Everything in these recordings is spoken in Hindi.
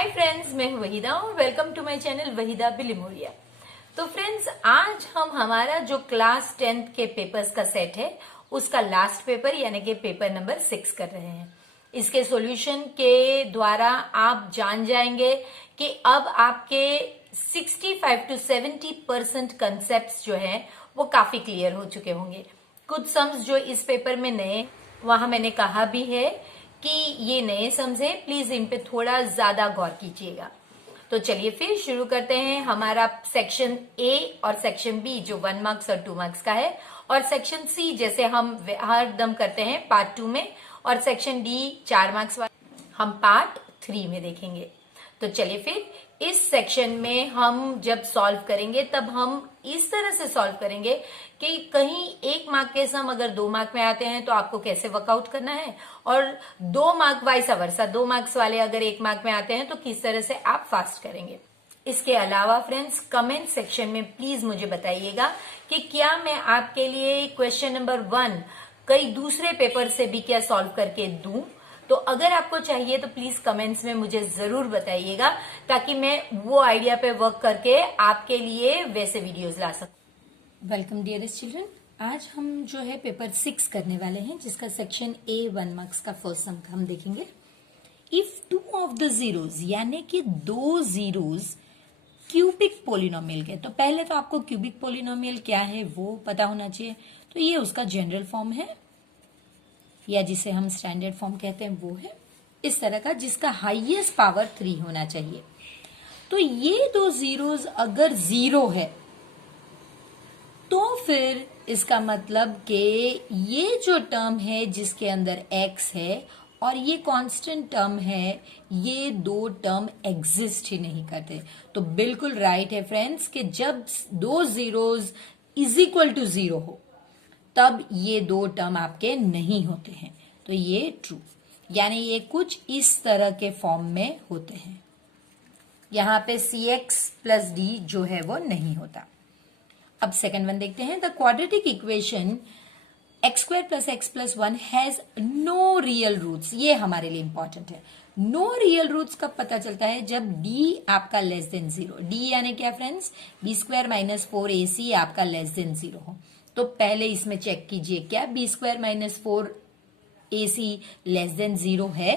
हाय फ्रेंड्स, मैं हूं वहीदा और welcome to my channel Waheeda Bilimoria. तो फ्रेंड्स, आज हम हमारा जो क्लास 10th के पेपर्स का सेट है उसका लास्ट पेपर यानी कि पेपर नंबर 6 कर रहे हैं। इसके सॉल्यूशन के द्वारा आप जान जाएंगे कि अब आपके 65 to 70% कंसेप्ट जो हैं वो काफी क्लियर हो चुके होंगे। कुछ सम्स जो इस पेपर में नए, वहां मैंने कहा भी है कि ये नए सम्स है, प्लीज इन पे थोड़ा ज्यादा गौर कीजिएगा। तो चलिए फिर शुरू करते हैं। हमारा सेक्शन ए और सेक्शन बी जो 1 मार्क्स और 2 मार्क्स का है, और सेक्शन सी जैसे हम हर दम करते हैं पार्ट 2 में, और सेक्शन डी 4 मार्क्स वाला हम पार्ट 3 में देखेंगे। तो चलिए फिर इस सेक्शन में हम जब सॉल्व करेंगे तब हम इस तरह से सॉल्व करेंगे कि कहीं 1 मार्क के सम अगर 2 मार्क में आते हैं तो आपको कैसे वर्कआउट करना है, और 2 मार्क वाइस वर्सा 2 मार्क्स वाले अगर 1 मार्क में आते हैं तो किस तरह से आप फास्ट करेंगे। इसके अलावा फ्रेंड्स, कमेंट सेक्शन में प्लीज मुझे बताइएगा कि क्या मैं आपके लिए क्वेश्चन नंबर 1 कई दूसरे पेपर से भी क्या सॉल्व करके दूं। तो अगर आपको चाहिए तो प्लीज कमेंट्स में मुझे जरूर बताइएगा ताकि मैं वो आइडिया पे वर्क करके आपके लिए वैसे वीडियोस ला सकूं। वेलकम डियरेस्ट चिल्ड्रन, आज हम जो है पेपर 6 करने वाले हैं जिसका सेक्शन ए 1 मार्क्स का फर्स्ट सम हम देखेंगे। इफ 2 ऑफ द जीरोज यानी कि 2 जीरोज क्यूबिक पोलिनोमियल के, तो पहले तो आपको क्यूबिक पोलिनोमियल क्या है वो पता होना चाहिए। तो ये उसका जनरल फॉर्म है या जिसे हम स्टैंडर्ड फॉर्म कहते हैं वो है इस तरह का, जिसका हाईएस्ट पावर 3 होना चाहिए। तो ये 2 जीरोज अगर 0 है तो फिर इसका मतलब कि ये जो टर्म है जिसके अंदर x है और ये कांस्टेंट टर्म है, ये 2 टर्म एग्जिस्ट ही नहीं करते। तो बिल्कुल राइट है फ्रेंड्स कि जब 2 जीरोज इज इक्वल टू 0 हो तब ये 2 टर्म आपके नहीं होते हैं। तो ये ट्रू, यानी ये कुछ इस तरह के फॉर्म में होते हैं। यहां पे cx प्लस डी जो है वो नहीं होता। अब सेकंड वन देखते हैं। The quadratic equation x square plus x plus 1 has no real roots. ये हमारे लिए इंपॉर्टेंट है। नो रियल रूट्स कब पता चलता है? जब d आपका लेस देन 0। d यानी क्या friends? B square minus 4ac आपका लेस देन 0 हो। तो पहले इसमें चेक कीजिए क्या b square minus 4ac less than 0 है।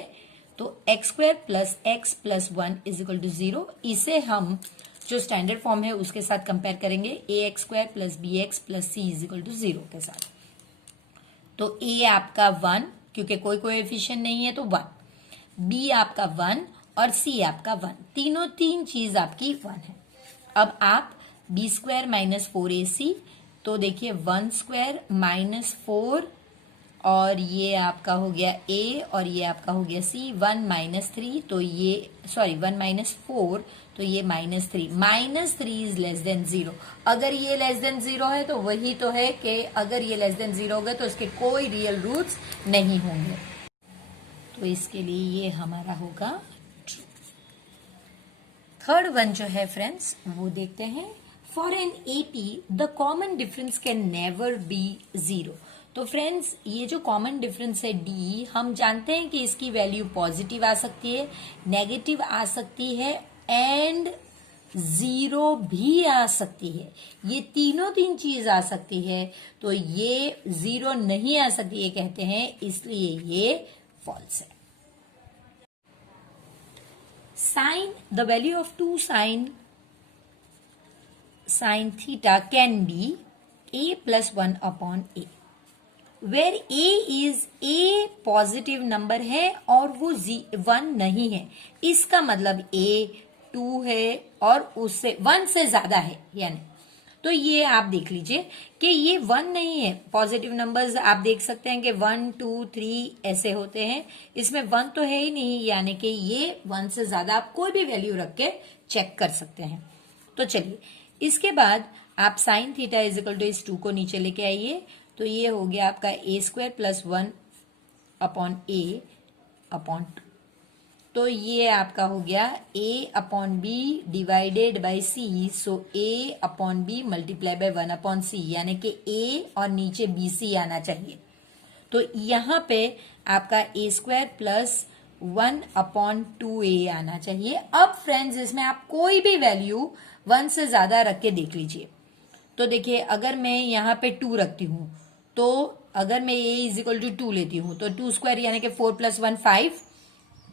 तो x square plus x plus 1 is equal to 0। इसे हम जो स्टैंडर्ड फॉर्म है उसके साथ कंपेयर करेंगे, a x square plus b x plus c is equal to 0 के साथ। तो ए आपका 1 क्योंकि कोई कोएफिशिएंट नहीं है तो 1, बी आपका 1 और सी आपका 1, तीन चीज आपकी 1 है। अब आप बी स्क्वायर माइनस 4ac, तो देखिए 1 स्क्वायर माइनस 4 और ये आपका हो गया a और ये आपका हो गया c, 1 माइनस 3 तो ये 1 माइनस 4 तो ये minus 3, minus 3 is less than 0। अगर ये लेस देन 0 है तो वही तो है कि अगर ये लेस देन 0 होगा तो इसके कोई रियल रूट्स नहीं होंगे। तो इसके लिए ये हमारा होगा ट्रू। थर्ड वन जो है फ्रेंड्स वो देखते हैं। For an AP the common difference can never be 0। तो फ्रेंड्स, ये जो कॉमन डिफरेंस है D, हम जानते हैं कि इसकी वैल्यू पॉजिटिव आ सकती है, नेगेटिव आ सकती है एंड 0 भी आ सकती है। ये तीन चीज आ सकती है। तो ये 0 नहीं आ सकती ये कहते हैं, इसलिए ये फॉल्स है। Sine the value of 2 sine theta can be a plus 1 upon a, where a is a positive number है और वो 1 नहीं है। इसका मतलब a 2 है और उससे 1 से ज्यादा है यानी। तो ये आप देख लीजिए कि ये 1 नहीं है। पॉजिटिव नंबर्स आप देख सकते हैं कि 1 2 3 ऐसे होते हैं, इसमें 1 तो है ही नहीं, यानी कि ये 1 से ज्यादा आप कोई भी वैल्यू रख के चेक कर सकते हैं। तो चलिए इसके बाद आप sine theta is equal to इस 2 को नीचे लेके आइए। तो ये हो गया आपका a square plus 1 upon a upon 2। तो ये आपका हो गया a upon b divided by c, so a upon b multiply by 1 upon c, यानी कि a और नीचे bc आना चाहिए। तो यहां पे आपका a स्क्वायर प्लस 1/2a आना चाहिए। अब फ्रेंड्स इसमें आप कोई भी वैल्यू 1 से ज्यादा रख के देख लीजिए। तो देखिए अगर मैं यहाँ पे 2 रखती हूँ तो अगर मैं a इज इक्वल टू 2 लेती हूँ तो 2 स्क्वायर यानी कि 4 + 1 5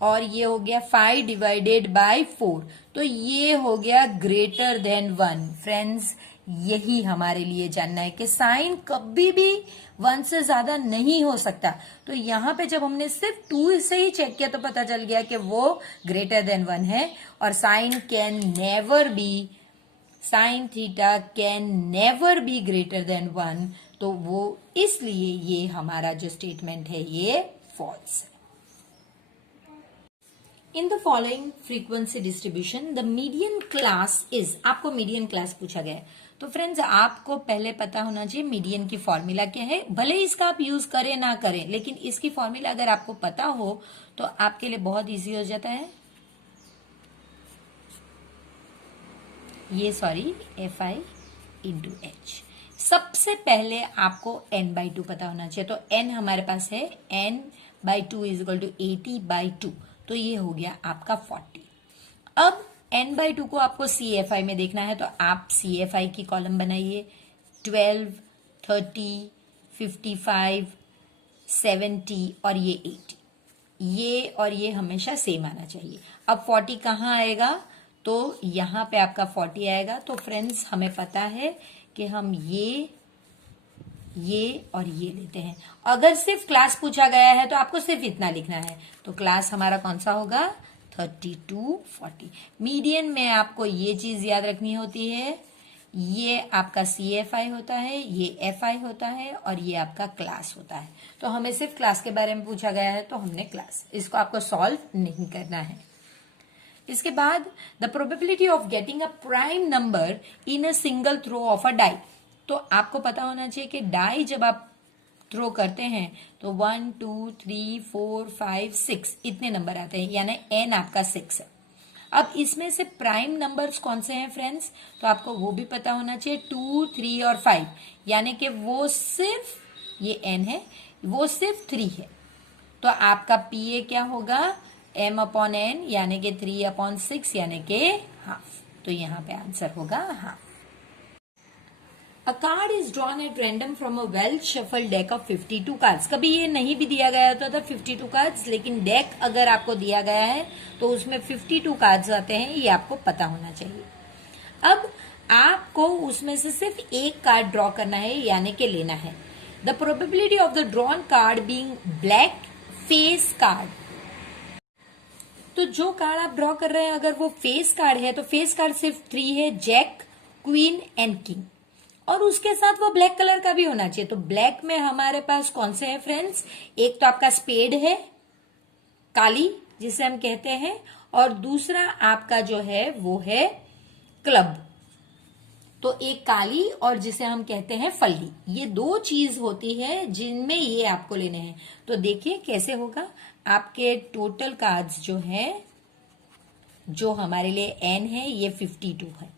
और ये हो गया 5 डिवाइडेड बाय 4, तो ये हो गया ग्रेटर देन 1। फ्रेंड्स यही हमारे लिए जानना है कि साइन कभी भी 1 से ज्यादा नहीं हो सकता। तो यहाँ पे जब हमने सिर्फ 2 से ही चेक किया तो पता चल गया कि वो ग्रेटर देन 1 है। और sine theta can never be greater than 1, तो वो इसलिए ये हमारा जो स्टेटमेंट है ये फॉल्स है। In the following frequency distribution the median class is, आपको मीडियन क्लास पूछा गया है। तो फ्रेंड्स आपको पहले पता होना चाहिए मीडियन की फॉर्मूला क्या है। भले इसका आप यूज करें ना करें, लेकिन इसकी फॉर्मूला अगर आपको पता हो तो आपके लिए बहुत इजी हो जाता है। ये FI इंटू H। सबसे पहले आपको n/2 पता होना चाहिए। तो n हमारे पास है n/2 इज इक्वल टू 80/2, तो ये हो गया आपका 40। अब n/2 को आपको CFI में देखना है, तो आप CFI की कॉलम बनाइए। 12, 30, 55, 70 और ये 80, ये और ये हमेशा सेम आना चाहिए। अब 40 कहाँ आएगा, तो यहाँ पे आपका 40 आएगा। तो फ्रेंड्स हमें पता है कि हम ये और ये लेते हैं। अगर सिर्फ क्लास पूछा गया है तो आपको सिर्फ इतना लिखना है। तो क्लास हमारा कौन सा होगा, 32, 40। मीडियन में आपको ये चीज याद रखनी होती है, ये आपका CFI होता है, ये FI होता है और ये आपका क्लास होता है। तो हमें सिर्फ क्लास के बारे में पूछा गया है तो हमने क्लास, इसको आपको सॉल्व नहीं करना है। इसके बाद the probability of getting a prime number in a single throw of a die. तो आपको पता होना चाहिए कि डाई जब आप थ्रो करते हैं तो 1, 2, 3, 4, 5, 6 इतने नंबर आते हैं, यानी n आपका 6 है। अब इसमें से प्राइम नंबर्स कौन से हैं फ्रेंड्स, तो आपको वो भी पता होना चाहिए। 2, 3 और 5, यानी कि वो सिर्फ, ये n है, वो सिर्फ 3 है। तो आपका PA क्या होगा, m/n यानी कि 3/6 यानी कि हाफ। तो यहाँ पे आंसर होगा half. A card is drawn at random from a well shuffled deck of 52 cards। कभी ये नहीं भी दिया गया होता था 52 कार्ड्स, लेकिन डेक अगर आपको दिया गया है तो उसमें 52 कार्ड्स आते हैं, ये आपको पता होना चाहिए। अब आपको उसमें से सिर्फ एक कार्ड ड्रॉ करना है, यानी कि लेना है। The probability of the drawn card being black face card. तो जो कार्ड आप ड्रॉ कर रहे हैं अगर वो फेस कार्ड है तो फेस कार्ड सिर्फ 3 है, जैक, क्वीन एंड किंग, और उसके साथ वो ब्लैक कलर का भी होना चाहिए। तो ब्लैक में हमारे पास कौन से हैं फ्रेंड्स, एक तो आपका स्पेड है, काली जिसे हम कहते हैं, और दूसरा आपका जो है वो है क्लब। तो एक काली और जिसे हम कहते हैं फल्ली, ये दो चीज होती है जिनमें ये आपको लेने हैं। तो देखिए कैसे होगा, आपके टोटल कार्ड्स जो है, जो हमारे लिए n है ये 52 है,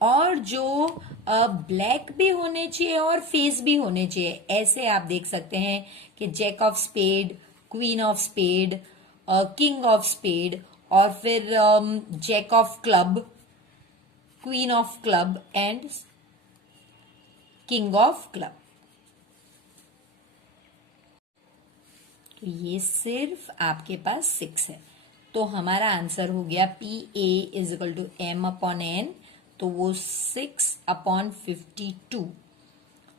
और जो ब्लैक भी होने चाहिए और फेस भी होने चाहिए। ऐसे आप देख सकते हैं कि jack of spade, queen of spade, king of spade, और फिर jack of club, queen of club and king of club. तो ये सिर्फ आपके पास 6 है। तो हमारा आंसर हो गया PA is equal to m/n, तो वो 6/52।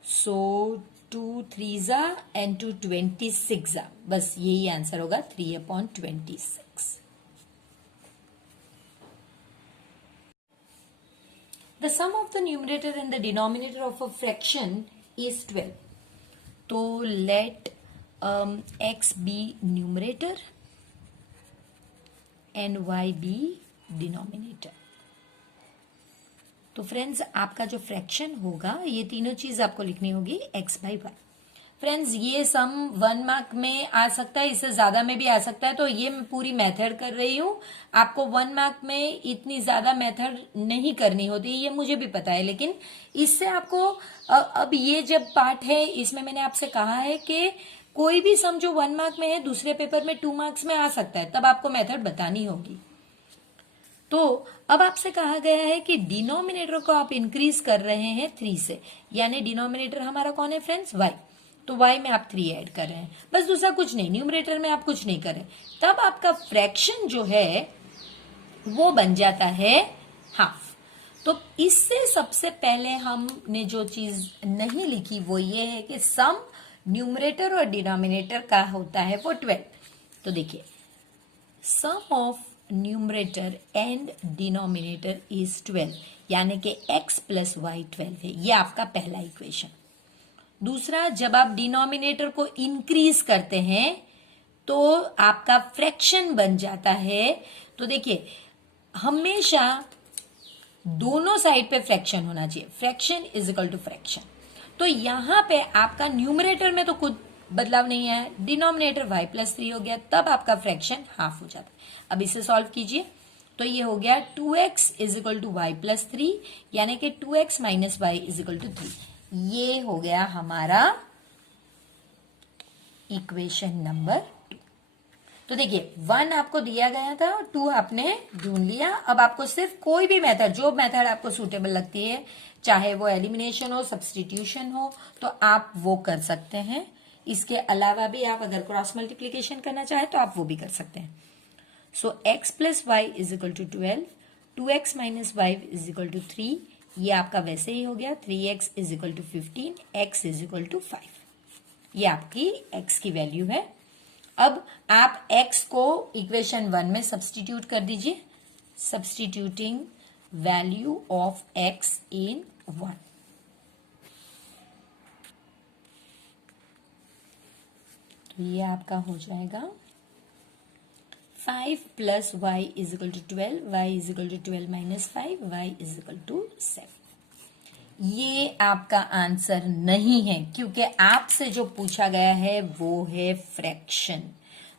सो 2 3 एंड 2 26, बस यही आंसर होगा 3/26। The sum of the numerator and the denominator of a fraction is 12. तो let x be numerator and y be denominator। तो फ्रेंड्स आपका जो फ्रैक्शन होगा ये तीनों चीज आपको लिखनी होगी x/y। फ्रेंड्स ये सम 1 मार्क में आ सकता है, इससे ज्यादा में भी आ सकता है। तो ये मैं पूरी मेथड कर रही हूँ, आपको 1 मार्क में इतनी ज्यादा मेथड नहीं करनी होती, ये मुझे भी पता है, लेकिन इससे आपको अब ये जब पार्ट है इसमें मैंने आपसे कहा है कि कोई भी सम जो 1 मार्क में है दूसरे पेपर में 2 मार्क्स में आ सकता है, तब आपको मेथड बतानी होगी। तो अब आपसे कहा गया है कि डिनोमिनेटर को आप इंक्रीज कर रहे हैं 3 से, यानी डिनोमिनेटर हमारा कौन है फ्रेंड्स, y। तो y में आप 3 ऐड कर रहे हैं, बस दूसरा कुछ नहीं, न्यूमरेटर में आप कुछ नहीं कर रहे। तब आपका फ्रैक्शन जो है वो बन जाता है हाफ। तो इससे सबसे पहले हमने जो चीज नहीं लिखी वो ये है कि सम न्यूमरेटर और डिनोमिनेटर का होता है वो 12। तो देखिए, sum of numerator and denominator is 12, यानी कि x प्लस वाई 12 है। ये आपका पहला इक्वेशन। दूसरा, जब आप डिनोमिनेटर को इंक्रीज करते हैं तो आपका फ्रैक्शन बन जाता है। तो देखिए, हमेशा दोनों साइड पे फ्रैक्शन होना चाहिए, fraction is equal to fraction. तो यहां पे आपका न्यूमरेटर में तो कुछ बदलाव नहीं है, डिनोमिनेटर y प्लस 3 हो गया, तब आपका फ्रैक्शन हाफ हो जाता है। अब इसे सॉल्व कीजिए, तो ये हो गया 2x is equal to y plus 3, यानी कि 2x minus y is equal to 3। ये हो गया हमारा इक्वेशन नंबर 2। तो देखिए, 1 आपको दिया गया था और 2 आपने ढूंढ लिया। अब आपको सिर्फ कोई भी मेथड, जो मेथड आपको सूटेबल लगती है, चाहे वो एलिमिनेशन हो, सब्सटीट्यूशन हो, तो आप वो कर सकते हैं। इसके अलावा भी आप अगर क्रॉस मल्टीप्लीकेशन करना चाहे तो आप वो भी कर सकते हैं। So x plus y is equal to 12, 2x minus y is equal to 3, ये आपका वैसे ही हो गया। 3x is equal to 15, x is equal to 5, ये आपकी x की वैल्यू है। अब आप x को इक्वेशन 1 में सब्सटीट्यूट कर दीजिए, substituting value of x in 1। तो ये आपका हो जाएगा 5 plus y is equal to 12, y is equal to 12 minus 5, y is equal to 7। ये आपका आंसर नहीं है, क्योंकि आपसे जो पूछा गया है वो है फ्रैक्शन।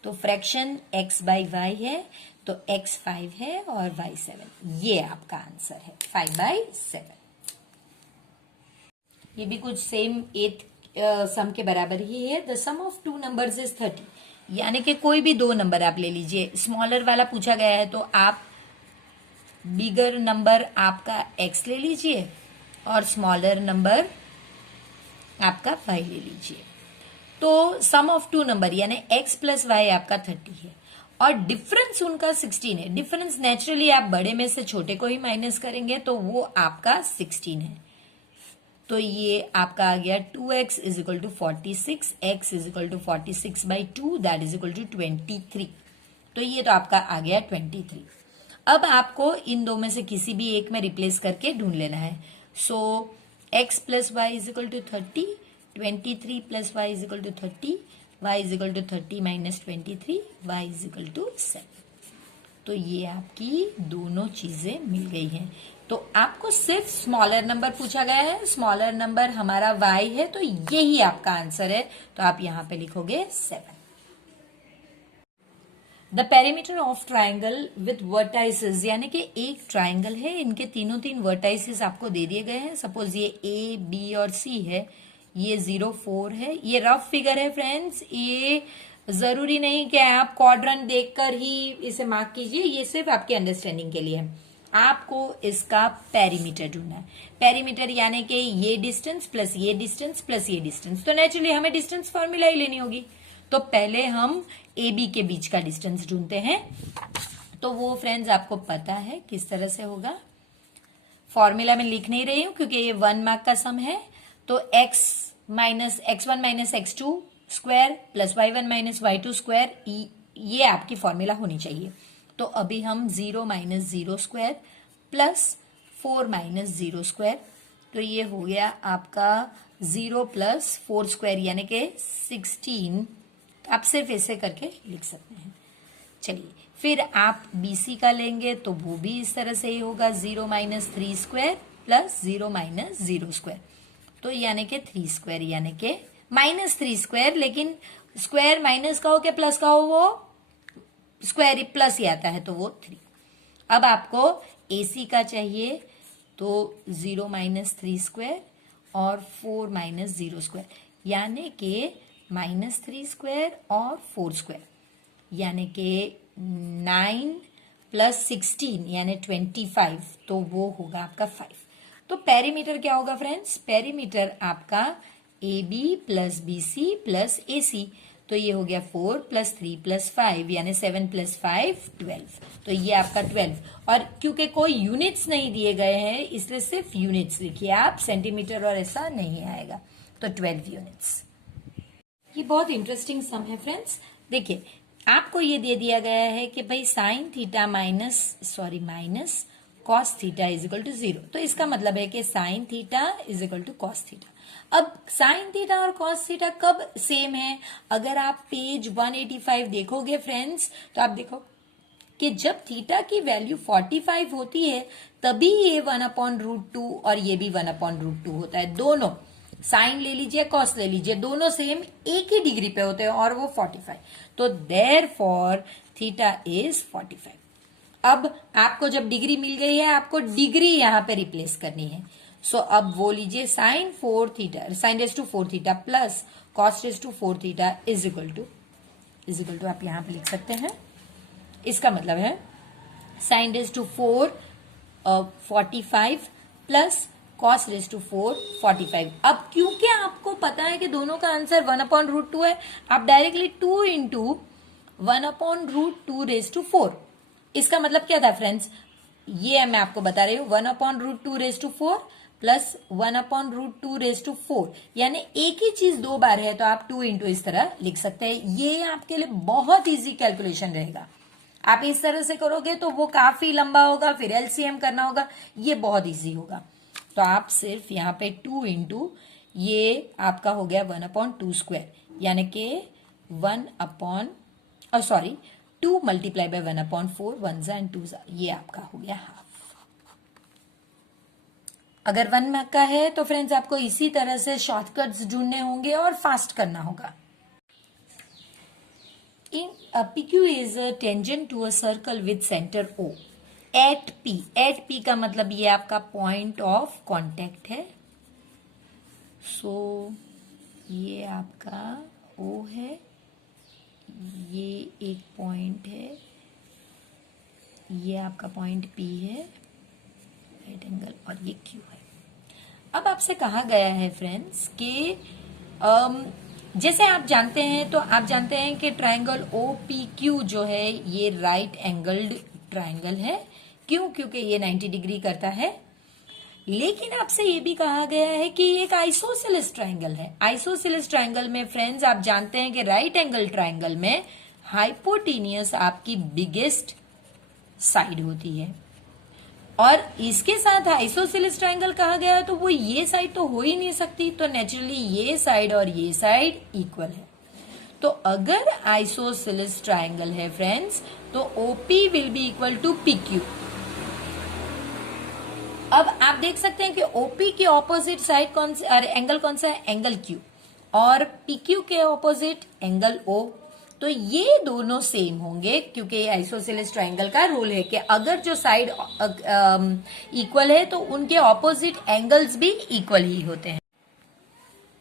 तो फ्रैक्शन x बाई वाई है, तो x 5 है और y 7। ये आपका आंसर है 5/7। ये भी कुछ सेम 8 सम के बराबर ही है। The sum of 2 numbers is 30, यानी कि कोई भी 2 नंबर आप ले लीजिए। स्मॉलर वाला पूछा गया है तो आप बिगर नंबर आपका x ले लीजिए और स्मॉलर नंबर आपका y ले लीजिए। तो सम ऑफ 2 नंबर यानी x प्लस वाई आपका 30 है और डिफरेंस उनका 16 है। डिफरेंस नेचुरली आप बड़े में से छोटे को ही माइनस करेंगे तो वो आपका 16 है। तो ये आपका आ गया 2x is equal to 46, x is equal to 46/2, that is equal to 23। तो ये तो आपका आ गया 23। अब आपको इन दो में से किसी भी एक में रिप्लेस करके ढूंढ लेना है। So x plus y is equal to 30, 23 plus y is equal to 30, y is equal to 30 minus 23, y is equal to 7। तो ये आपकी दोनों चीजें मिल गई हैं। तो आपको सिर्फ स्मॉलर नंबर पूछा गया है, स्मॉलर नंबर हमारा y है, तो यही आपका आंसर है। तो आप यहां पे लिखोगे 7। The perimeter of triangle with vertices, यानी कि एक ट्राइंगल है, इनके तीनों वर्टाइसेस आपको दे दिए गए हैं। सपोज ये A, B और C है, ये 0, 4 है। ये रफ फिगर है फ्रेंड्स, ये जरूरी नहीं कि आप क्वाड्रेंट देखकर ही इसे मार्क कीजिए, ये सिर्फ आपकी अंडरस्टैंडिंग के लिए है। आपको इसका पेरीमीटर ढूंढना है। पेरीमीटर यानी कि ये डिस्टेंस प्लस ये डिस्टेंस प्लस ये डिस्टेंस, तो नेचुरली हमें डिस्टेंस फॉर्मूला ही लेनी होगी। तो पहले हम ए बी के बीच का डिस्टेंस ढूंढते हैं। तो वो फ्रेंड्स आपको पता है किस तरह से होगा। फॉर्मूला में लिख नहीं रही हूं क्योंकि ये 1 मार्क का सम है। तो x1 minus x2 square plus y1 minus y2 square, ये आपकी फॉर्मूला होनी चाहिए। तो अभी हम 0 minus 0 square plus 4 minus 0 square, तो ये हो गया आपका 0 प्लस 4 स्क्वायर यानी कि 16। तो आप सिर्फ ऐसे करके लिख सकते हैं। चलिए, फिर आप BC का लेंगे तो वो भी इस तरह से ही होगा, 0 minus 3 square plus 0 minus 0 square, तो यानी कि 3 स्क्वायर यानी कि माइनस 3 स्क्वायर। लेकिन स्क्वायर माइनस का हो क्या प्लस का हो, वो स्क्वायर प्लस ही आता है, तो वो 3। अब आपको AC का चाहिए तो 0 माइनस 3 स्क्वायर और 4 माइनस 0 स्क्वायर, यानी कि -3 स्क्वायर और 4 स्क्वायर, यानी कि 9 + 16 यानी 25, तो वो होगा आपका 5। तो पेरीमीटर क्या होगा फ्रेंड्स? पेरीमीटर आपका AB + BC + AC, तो ये हो गया 4 + 3 + 5 यानी 7 + 5 12। तो ये आपका 12, और क्योंकि कोई यूनिट्स नहीं दिए गए हैं इसलिए सिर्फ यूनिट्स लिखिए आप, सेंटीमीटर और ऐसा नहीं आएगा। तो 12 यूनिट्स। ये बहुत इंटरेस्टिंग सम है फ्रेंड्स। देखिए आपको ये दे दिया गया है कि भाई sin theta minus cos theta = 0। तो इसका मतलब है कि sin थीटा = cos थीटा। अब sin थीटा और cos थीटा कब सेम है? अगर आप पेज 185 देखोगे फ्रेंड्स, तो आप देखो कि जब थीटा की वैल्यू 45 होती है तभी ये 1/√2 और ये भी 1/√2 होता है। दोनों साइन ले लीजिए, कॉस ले लीजिए, दोनों सेम एक ही डिग्री पे होते हैं और वो 45। तो देयरफॉर थीटा इज 45। अब आपको जब डिग्री मिल गई है, आपको डिग्री यहां पे रिप्लेस करनी है। सो अब वो लीजिए sin 4 theta, sin⁴ theta plus cos⁴ theta is equal to आप यहां पे लिख सकते हैं। इसका मतलब है sin⁴ 45 प्लस cos⁴ 45। अब क्योंकि आपको पता है कि दोनों का आंसर 1/√2 है, आप डायरेक्टली 2 × 1/√2⁴। इसका मतलब क्या था फ्रेंड्स? ये मैं आपको बता रही हूं, 1/√2⁴ प्लस 1/√2⁴, यानी एक ही चीज दो बार है तो आप 2 × इस तरह लिख सकते हैं। ये आपके लिए बहुत इजी कैलकुलेशन रहेगा। आप इस तरह से करोगे तो वो काफी लंबा होगा, फिर एलसीएम करना होगा, ये बहुत इजी होगा। तो आप सिर्फ यहाँ पे 2 × ये आपका हो गया 1/2², यानी कि 2 × 1/4, 1 and 2, ये आपका हो गया हाफ। अगर 1 मार्क का है तो फ्रेंड्स आपको इसी तरह से शॉर्टकट्स ढूंढने होंगे और फास्ट करना होगा। In PQ is a tangent to a circle with center O at P। at P का मतलब ये आपका पॉइंट ऑफ कांटेक्ट है। सो ये आपका O है, ये एक पॉइंट है, ये आपका पॉइंट P है, राइट एंगल, और ये Q है। अब आपसे कहा गया है फ्रेंड्स कि जैसे आप जानते हैं, तो आप जानते हैं कि ट्रायंगल OPQ जो है ये राइट एंगल्ड ट्रायंगल है। क्यों? क्योंकि ये 90 डिग्री करता है। लेकिन आपसे ये भी कहा गया है कि ये एक आइसोसेलेस ट्रायंगल है। आइसोसेलेस ट्रायंगल में फ्रेंड्स आप जानते हैं कि राइट एंगल ट्रायंगल में हाइपोटेनियस आपकी बिगेस्ट साइड होती है, और इसके साथ आइसोसेलेस ट्रायंगल कहा गया है तो वो ये साइड तो हो ही नहीं सकती, तो नेचुरली ये साइड और ये साइड इक्वल है। तो अगर आइसोसेलेस ट्रायंगल है फ्रेंड्स, तो OP will be equal to PQ। अब आप देख सकते हैं कि OP के ऑपोजिट साइड कौन सा, और एंगल कौन सा है? Angle Q। और PQ के ऑपोजिट एंगल O। तो ये दोनों सेम होंगे, क्योंकि आइसोसेलेस ट्रायंगल का रूल है कि अगर जो साइड इक्वल है तो उनके ऑपोजिट एंगल्स भी इक्वल ही होते हैं।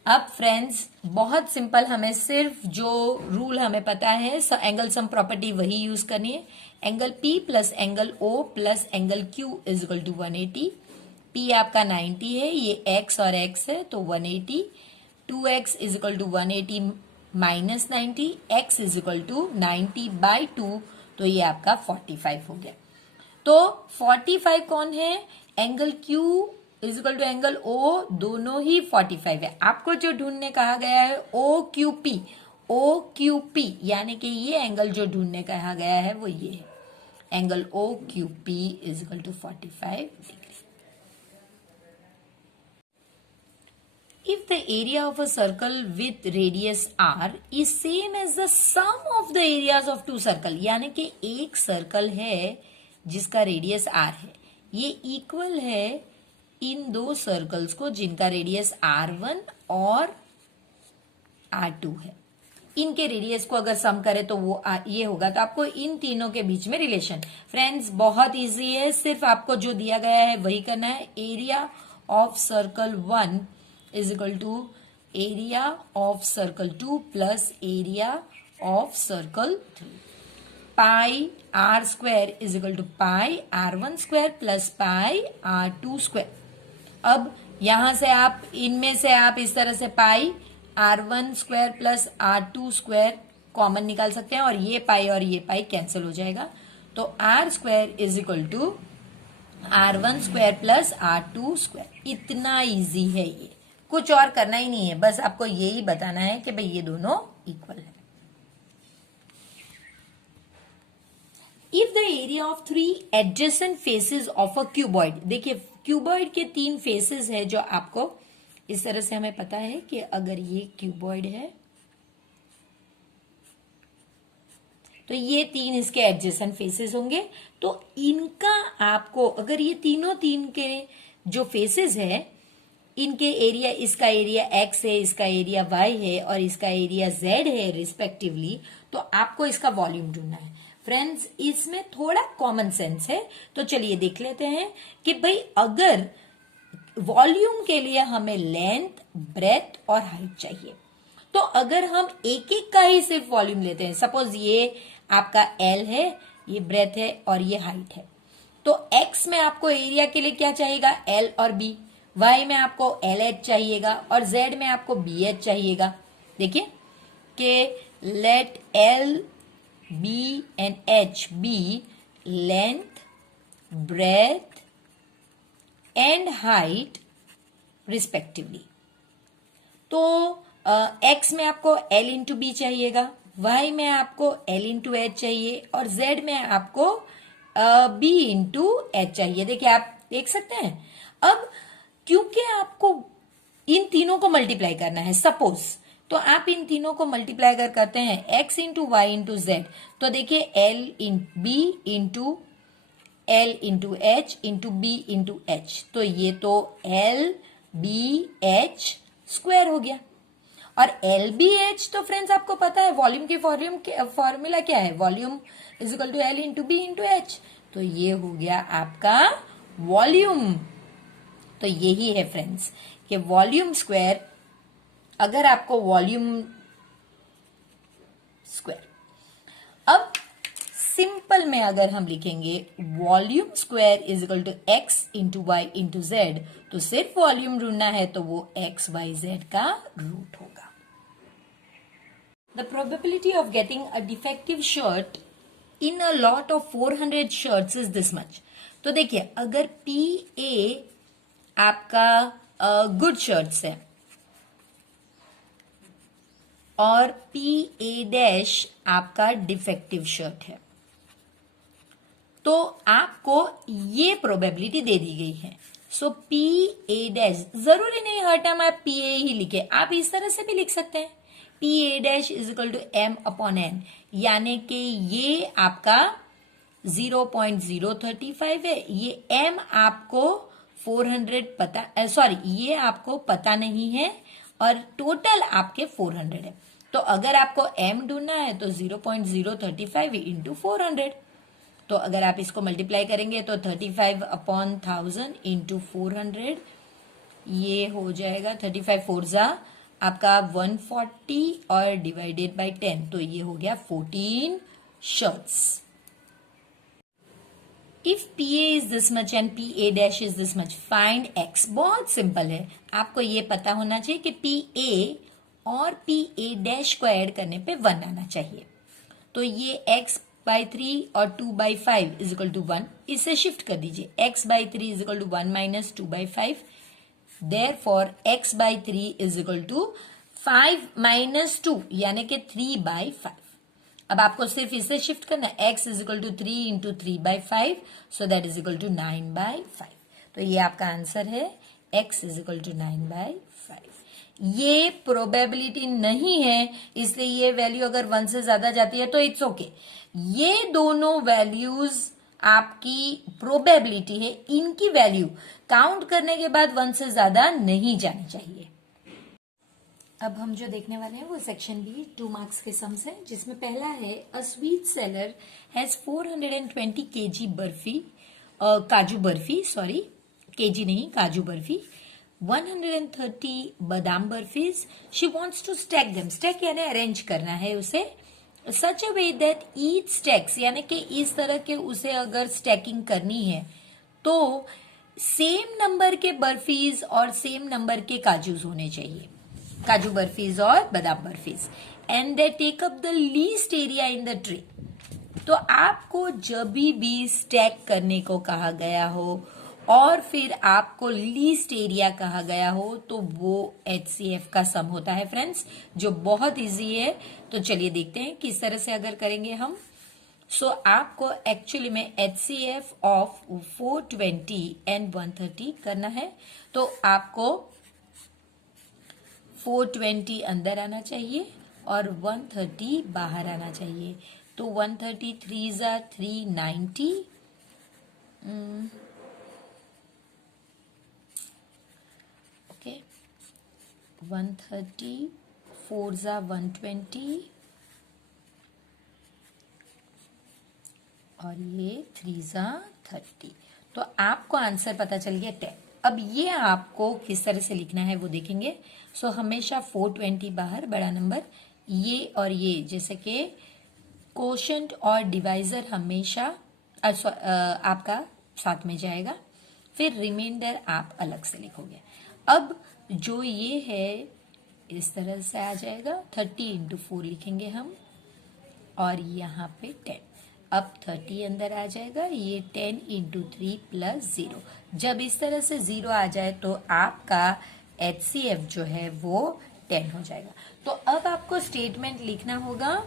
अब फ्रेंड्स बहुत सिंपल, हमें सिर्फ जो रूल हमें पता है एंगल सम प्रॉपर्टी वही यूज करनी है। Angle P plus angle O plus angle Q is equal to 180। P आपका 90 है, ये x और x है तो 180। 2x is equal to 180 minus 90, x is equal to 90/2, तो ये आपका 45 हो गया। तो 45 कौन है? Angle Q is equal to angle O, दोनों ही 45 है। आपको जो ढूंढने कहा गया है OQP, OQP यानी कि ये एंगल जो ढूंढने कहा गया है वो ये है, angle OQP is equal to 45 degree. If the area of a circle with radius r is same as the sum of the areas of two circle, यानी कि एक सर्कल है जिसका रेडियस r है, ये इक्वल है इन दो सर्कल्स को जिनका रेडियस r1 और r2 है। इनके रेडियस को अगर सम करें तो वो ये होगा। तो आपको इन तीनों के बीच में रिलेशन फ्रेंड्स बहुत इजी है, सिर्फ आपको जो दिया गया है वही करना है। Area of circle 1 is equal to area of circle 2 plus area of circle 3। Pi r square is equal to pi R1 square plus pi R2 square. अब यहां से आप इनमें से आप इस तरह से पाई R1 square plus R2 square common निकाल सकते हैं और ये पाई कैंसिल हो जाएगा। तो R square is equal to R1 square plus R2 square. इतना इजी है ये, कुछ और करना ही नहीं है, बस आपको यही बताना है कि भाई ये दोनों इक्वल है। If the area of 3 adjacent faces of a cuboid, देखिए क्यूबॉइड के 3 फेसेस है जो आपको इस तरह से हमें पता है कि अगर ये क्यूबॉइड है तो ये 3 इसके एडजेसेंट फेसेस होंगे। तो इनका आपको अगर ये तीन के जो फेसेस है इनके एरिया, इसका एरिया x है, इसका एरिया y है और इसका एरिया z है रिस्पेक्टिवली, तो आपको इसका वॉल्यूम ढूंढना है। फ्रेंड्स इसमें थोड़ा कॉमन सेंस है, तो चलिए देख लेते हैं कि भाई अगर वॉल्यूम के लिए हमें लेंथ, ब्रेथ और हाइट चाहिए, तो अगर हम एक एक का ही सिर्फ वॉल्यूम लेते हैं, सपोज ये आपका L है, ये ब्रेथ है और ये हाइट है, तो x में आपको एरिया के लिए क्या चाहिएगा, L और B, y में आपको LH चाहिएगा और z में आपको BH चाहिएगा। देखिए कि late L, B and H be length, breadth and height respectively। तो x में आपको L इंटू बी चाहिएगा, y में आपको L इंटू एच चाहिए और z में आपको B इंटू एच चाहिए। देखिए आप देख सकते हैं। अब क्योंकि आपको इन तीनों को मल्टीप्लाई करना है, सपोज तो आप इन तीनों को मल्टीप्लाई अगर करते हैं x into Y into Z, तो देखिए L in B into L into H into B into H, तो ये तो L बी एच स्क्वायर हो गया। और L बी एच तो फ्रेंड्स आपको पता है वॉल्यूम की फॉर्मूला क्या है, volume is equal to L into B into H, तो ये हो गया आपका वॉल्यूम। तो यही है फ्रेंड्स कि वॉल्यूम स्क्वायर, अगर आपको वॉल्यूम स्क्वायर, अब सिंपल में अगर हम लिखेंगे volume square is equal to x into Y into Z, तो सिर्फ वॉल्यूम ढूंढना है तो वो एक्स वाई जेड का रूट होगा। The probability of getting a defective shirt in a lot of 400 shirts is this much. तो देखिए अगर पी ए आपका गुड शर्ट्स है और पी ए डैश आपका डिफेक्टिव शर्ट है, तो आपको ये प्रोबेबिलिटी दे दी गई है। सो पी ए डैश, जरूरी नहीं हर टाइम आप पी ए ही लिखे, आप इस तरह से भी लिख सकते हैं p a dash is equal to m upon n, यानी कि ये आपका 0.035 है, ये m आपको 400 पता, सॉरी ये आपको पता नहीं है और टोटल आपके 400 है। तो अगर आपको m ढूंढना है तो 0.035 इंटू 400, तो अगर आप इसको मल्टीप्लाई करेंगे तो 35 अपॉन 1000 इंटू 400, ये हो जाएगा 35 4 जा आपका 140 और डिवाइडेड बाय 10, तो ये हो गया 14 shirts. If P A is this much and P a dash is this much, find x. बहुत सिंपल है, आपको ये पता होना चाहिए कि पी ए और पी ए डैश को ऐड करने पे 1 आना चाहिए। तो ये x बाई 3 और 2 बाई 5 इज इक्वल टू 1, इसे शिफ्ट कर दीजिए, x by 3 is equal to 1 minus 2 by 5, therefore x by 3 is equal to 5 minus 2 यानी कि 3 बाई 5। अब आपको सिर्फ इसे शिफ्ट करना है, x is equal to 3 into 3 by 5, so that is equal to 9 by 5। तो ये आपका आंसर है, x is equal to 9 by 5। ये प्रोबेबिलिटी नहीं है, इसलिए ये वैल्यू अगर 1 से ज्यादा जाती है तो इट्स ओके। ये दोनों वैल्यूज आपकी प्रोबेबिलिटी है, इनकी वैल्यू काउंट करने के बाद 1 से ज्यादा नहीं जानी चाहिए। अब हम जो देखने वाले हैं वो सेक्शन बी 2 मार्क्स के सम्स है, जिसमें पहला है a sweet seller has 420 kg barfi, kaju barfi, sorry kg नहीं kaju barfi, 130 badam barfis. She wants to stack them. Stack यानी अरेंज करना है उसे such a way that each stacks, यानी कि इस तरह के उसे अगर स्टैकिंग करनी है तो सेम नंबर के बर्फीज और सेम नंबर के काजूज होने चाहिए, काजू बर्फीज और badam barfis. And they take up the least area in the tray. तो आपको जब भी स्टैक करने को कहा गया हो और फिर आपको लीस्ट एरिया कहा गया हो तो वो HCF का सम होता है फ्रेंड्स, जो बहुत इजी है. तो चलिए देखते हैं किस तरह से अगर करेंगे हम. सो आपको एक्चुअली में HCF ऑफ 420 एंड 130 करना है. तो आपको 420 अंदर आना चाहिए और 130 बाहर आना चाहिए. तो 133 ज़ा 390, ओके, 130, 4 ज़ा 120 और ये 3 ज़ा 30. तो आपको आंसर पता चल गया 10. अब ये आपको किस तरह से लिखना है वो देखेंगे. सो हमेशा 420 बाहर, बड़ा नंबर, ये और ये जैसे कि कोशेंट और डिवाइजर हमेशा आपका साथ में जाएगा. फिर रिमाइंडर आप अलग से लिखोगे. अब जो ये है इस तरह से आ जाएगा. 30 इंटू 4 लिखेंगे हम और यहाँ पे 10. अब 30 अंदर आ जाएगा. ये 10 इंटू 3 प्लस 0. जब इस तरह से 0 आ जाए तो आपका HCF जो है वो 10 हो जाएगा. तो अब आपको स्टेटमेंट लिखना होगा.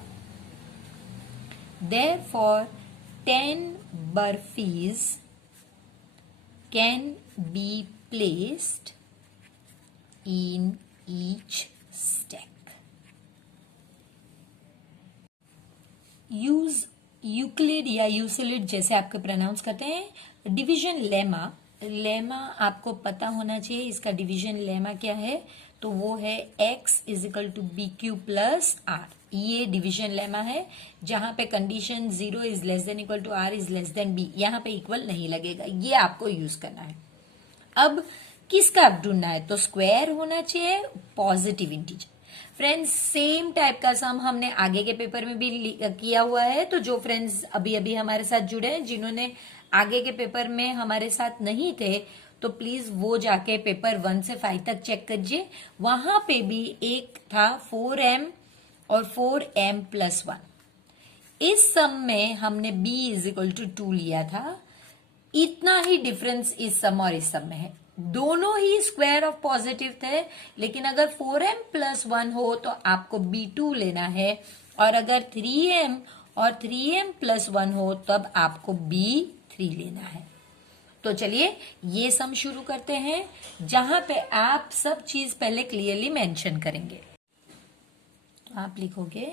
Therefore 10 burfies can be placed in each stack. Use Euclid या यूसिलिड जैसे आपके प्रोनाउंस करते हैं. डिवीजन लेमा, लेमा आपको पता होना चाहिए. इसका डिवीजन लेमा क्या है? तो वो है x is equal to b q plus r. ये डिवीजन लेमा है जहां पे condition 0 is less than equal to r is less than b. यहां पे इक्वल नहीं लगेगा, ये आपको यूज करना है. अब किसका आप ढूंढना है? तो स्क्वायर होना चाहिए, positive integer. Friends same type का सम हमने आगे के पेपर में भी किया हुआ है. तो जो फ्रेंड्स अभी अभी हमारे साथ जुड़े हैं, जिन्होंने आगे के पेपर में हमारे साथ नहीं थे, तो प्लीज वो जाके पेपर 1 से 5 तक चेक कीजिए. वहां पे भी एक था 4m और 4m प्लस 1. इस सम में हमने b इज इक्वल टू 2 लिया था. इतना ही डिफरेंस इस सम और इस सम में है. दोनों ही स्क्वायर ऑफ पॉजिटिव थे, लेकिन अगर 4m प्लस 1 हो तो आपको b2 लेना है, और अगर 3m और 3m प्लस 1 हो तब आपको b3 लेना है. तो चलिए ये सम शुरू करते हैं, जहां पे आप सब चीज पहले क्लियरली मेंशन करेंगे. तो आप लिखोगे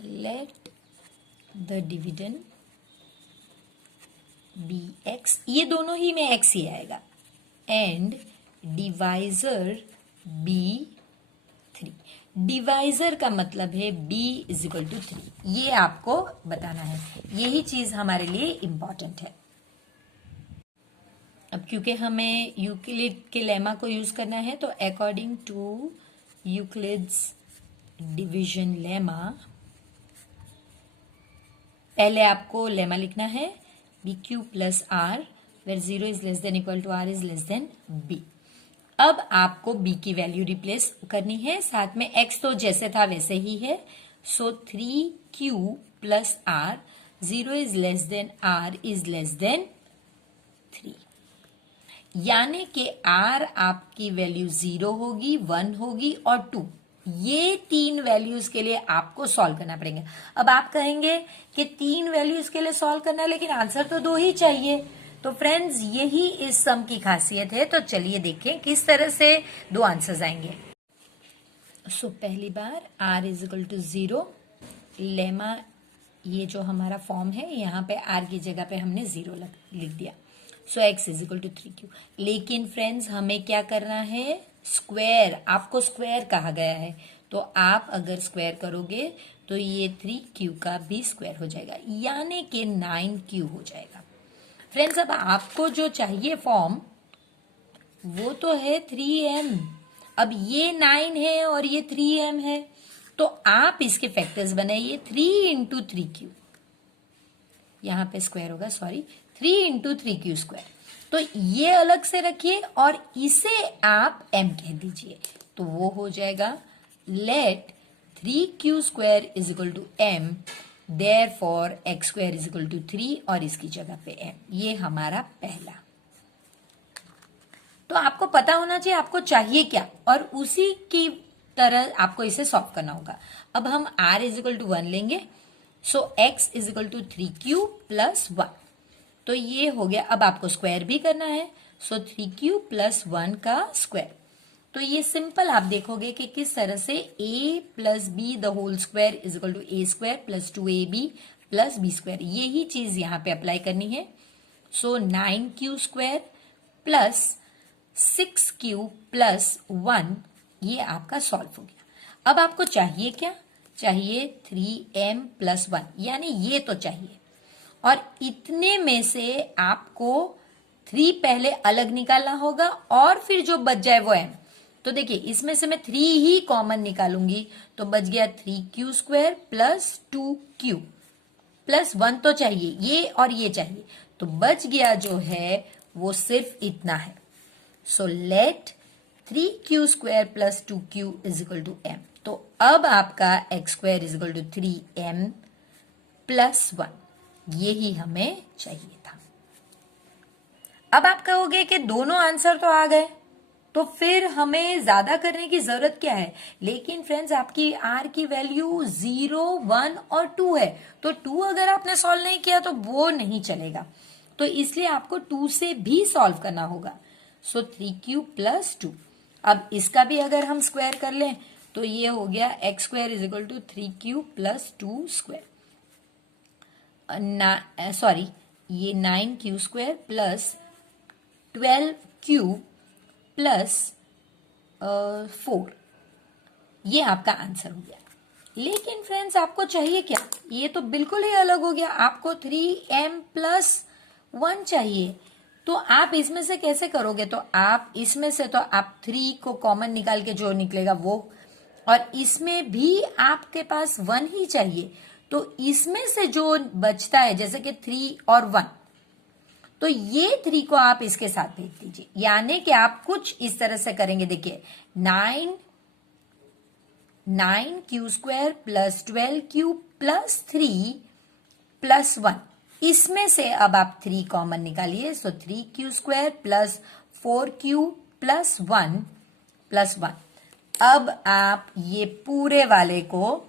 let the dividend be x, ये दोनों ही में x ही आएगा, एंड डिवाइजर b3. डिवाइजर का मतलब है b इज इक्वल टू 3. ये आपको बताना है, यही चीज हमारे लिए इंपॉर्टेंट है. अब क्योंकि हमें यूक्लिड के लेमा को यूज करना है, तो according to Euclid's division lemma, पहले आपको लेमा लिखना है b q plus r, where 0 is less than equal to r is less than b. अब आपको b की वैल्यू रिप्लेस करनी है, साथ में x तो जैसे था वैसे ही है. So 3q plus r, 0 is less than r is less than 3. यानी कि r आपकी वैल्यू 0 होगी, 1 होगी और 2. ये 3 वैल्यूज के लिए आपको सॉल्व करना पड़ेगा. अब आप कहेंगे कि 3 वैल्यूज के लिए सॉल्व करना है, लेकिन आंसर तो 2 ही चाहिए. तो फ्रेंड्स यही इस सम की खासियत है. तो चलिए देखें किस तरह से 2 आंसर्स आएंगे. सो पहली बार r is equal to 0, lemma ये जो हमारा फॉर्म है, यहाँ पे r की जगह पे हमने 0 लिख दिया. So x is equal to 3q. लेकिन फ्रेंड्स हमें क्या करना है? स्क्वायर. आपको स्क्वायर कहा गया है, तो आप अगर स्क्वायर करोगे तो ये 3q का भी स्क्वायर हो जाएगा, यानी कि 9q हो जाएगा. फ्रेंड्स अब आपको जो चाहिए फॉर्म, वो तो है 3m। अब ये 9 है और ये 3m है, तो आप इसके फैक्टर्स बनाइए। 3 इंटू 3q, यहां पे स्क्वायर होगा, सॉरी, 3 इंटू 3q स्क्वायर। तो ये अलग से रखिए और इसे आप m कह दीजिए, तो वो हो जाएगा let 3q square is equal to m, therefore x square is equal to 3 और इसकी जगह पे m। ये हमारा पहला। तो आपको पता होना चाहिए आपको चाहिए क्या, और उसी की तरह आपको इसे सॉल्व करना होगा। अब हम r इज इक्वल टू 1 लेंगे, so x is equal to 3q plus 1। तो ये हो गया। अब आपको स्क्वायर भी करना है, सो 3q प्लस 1 का स्क्वायर। तो ये सिंपल आप देखोगे कि किस तरह से a plus b the whole square is equal to a square plus 2ab plus b square. यही चीज यहां पे अप्लाई करनी है। सो 9q square plus 6q plus 1, ये आपका सॉल्व हो गया। अब आपको चाहिए क्या, चाहिए 3m प्लस 1, यानी ये तो चाहिए। और इतने में से आपको 3 पहले अलग निकालना होगा और फिर जो बच जाए वो m। तो देखिए इसमें से मैं 3 ही कॉमन निकालूंगी, तो बच गया 3q square plus 2q plus 1 तो चाहिए, ये और ये चाहिए, तो बच गया जो है वो सिर्फ इतना है। So let 3q square plus 2q is equal to m। तो अब आपका x square is equal to 3m plus 1, यही हमें चाहिए था। अब आप कहोगे कि दोनों आंसर तो आ गए, तो फिर हमें ज्यादा करने की जरूरत क्या है। लेकिन फ्रेंड्स आपकी r की वैल्यू 0, 1 और 2 है, तो 2 अगर आपने सॉल्व नहीं किया तो वो नहीं चलेगा, तो इसलिए आपको 2 से भी सॉल्व करना होगा। सो 3q प्लस 2। अब इसका भी अगर हम स्क्वायर कर लें तो ये हो गया x square is equal to 3q plus 2 square, sorry ये 9q square plus 12q plus 4, ये आपका आंसर हो गया। लेकिन फ्रेंड्स आपको चाहिए क्या, ये तो बिल्कुल ही अलग हो गया। आपको 3m प्लस 1 चाहिए, तो आप इसमें से कैसे करोगे, तो आप इसमें से तो आप 3 को कॉमन निकाल के जो निकलेगा वो, और इसमें भी आपके पास 1 ही चाहिए, तो इसमें से जो बचता है जैसे कि 3 और 1, तो ये 3 को आप इसके साथ भेज दीजिए, यानी कि आप कुछ इस तरह से करेंगे। देखिए 9q square plus 12q plus 3 plus 1, इसमें से अब आप 3 कॉमन निकालिए। सो 3q square plus 4q plus 1 plus 1। अब आप ये पूरे वाले को,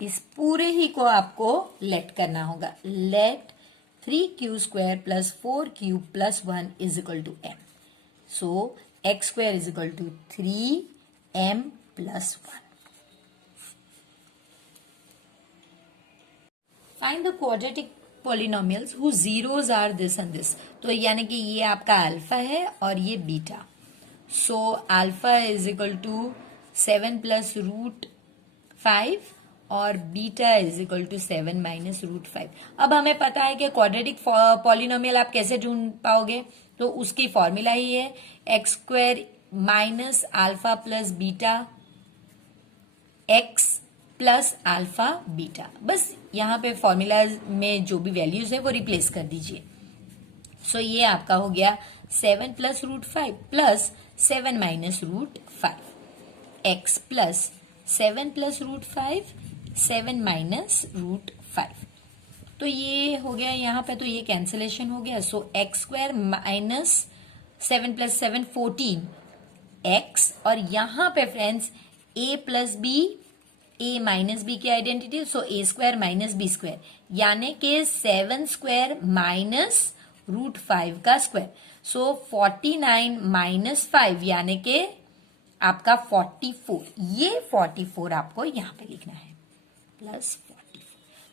इस पूरे ही को आपको लेट करना होगा। Let 3q square plus 4q plus 1 is equal to m। So x square is equal to 3m plus 1। Find the quadratic polynomials who zeros are this and this. तो यानी कि ये आपका अल्फा है और ये beta. So alpha is equal to 7 plus root 5 और beta is equal to 7 minus root 5। अब हमें पता है कि क्वाड्रेटिक पॉलिनोमियल आप कैसे ढूंढ पाओगे, तो उसकी फॉर्मूला ही है x square minus alpha plus beta x plus alpha beta. बस यहाँ पे फॉर्मूला में जो भी वैल्यूज है वो रिप्लेस कर दीजिए। सो ये आपका हो गया 7 plus root 5 plus 7 minus root 5 x plus 7 plus root 5 7 minus root 5। तो ये हो गया यहाँ पे, तो ये कैंसिलेशन हो गया। So x square minus 7 plus 7 14 x, और यहाँ पे friends a plus b, a minus b की identity, so a square minus b square, यानी कि 7 स्क्वायर माइनस रूट 5 का स्क्वायर। सो 49 माइनस 5 यानी कि आपका 44। ये 44 आपको यहाँ पे लिखना है प्लस 44।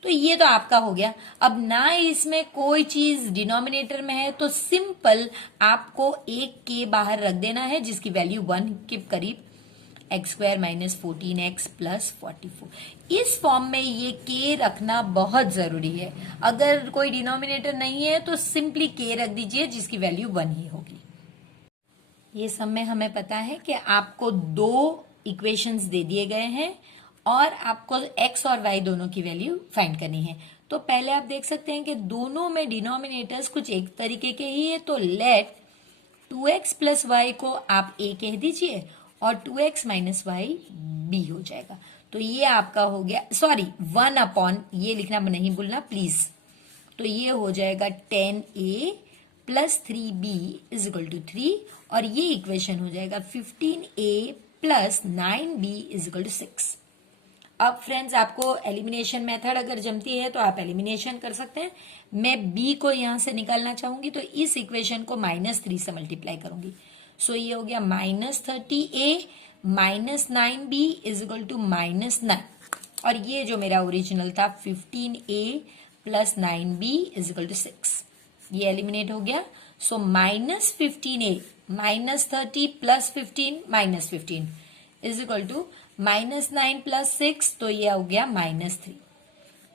तो ये तो आपका हो गया। अब ना इसमें कोई चीज डिनोमिनेटर में है, तो सिंपल आपको एक के बाहर रख देना है जिसकी वैल्यू 1 के करीब। X square minus 14x plus 44। इस फॉर्म में ये k रखना बहुत जरूरी है। अगर कोई डिनोमिनेटर नहीं है तो सिंपली k रख दीजिए, जिसकी वैल्यू 1 ही होगी। ये सब में हमें पता है कि आपको दो इक्वेशंस दे दिए गए हैं और आपको x और y दोनों की वैल्यू फाइंड करनी है। तो पहले आप देख सकते हैं कि दोनों में डिनोमिनेटर्स कुछ एक तरीके के ही है, तो लेट 2x प्लस वाई को आप a कह दीजिए और 2x माइनस वाई b हो जाएगा। तो ये आपका हो गया, सॉरी 1 अपॉन, ये लिखना नहीं भूलना प्लीज। तो ये हो जाएगा 10a plus 3b is equal to 3 और ये इक्वेशन हो जाएगा 15a plus 9b is equal to 6। अब फ्रेंड्स आपको एलिमिनेशन मेथड अगर जमती है तो आप एलिमिनेशन कर सकते हैं। मैं b को यहां से निकालना चाहूंगी तो इस इक्वेशन को -3 से मल्टीप्लाई करूंगी। सो ये हो गया -30a minus 9b is equal to -9 और ये जो मेरा ओरिजिनल था 15a plus 9b is equal to 6, ये एलिमिनेट हो गया। सो -15a minus 30 plus 15 minus 15 is equal to -9 plus 6, तो ये हो गया -3।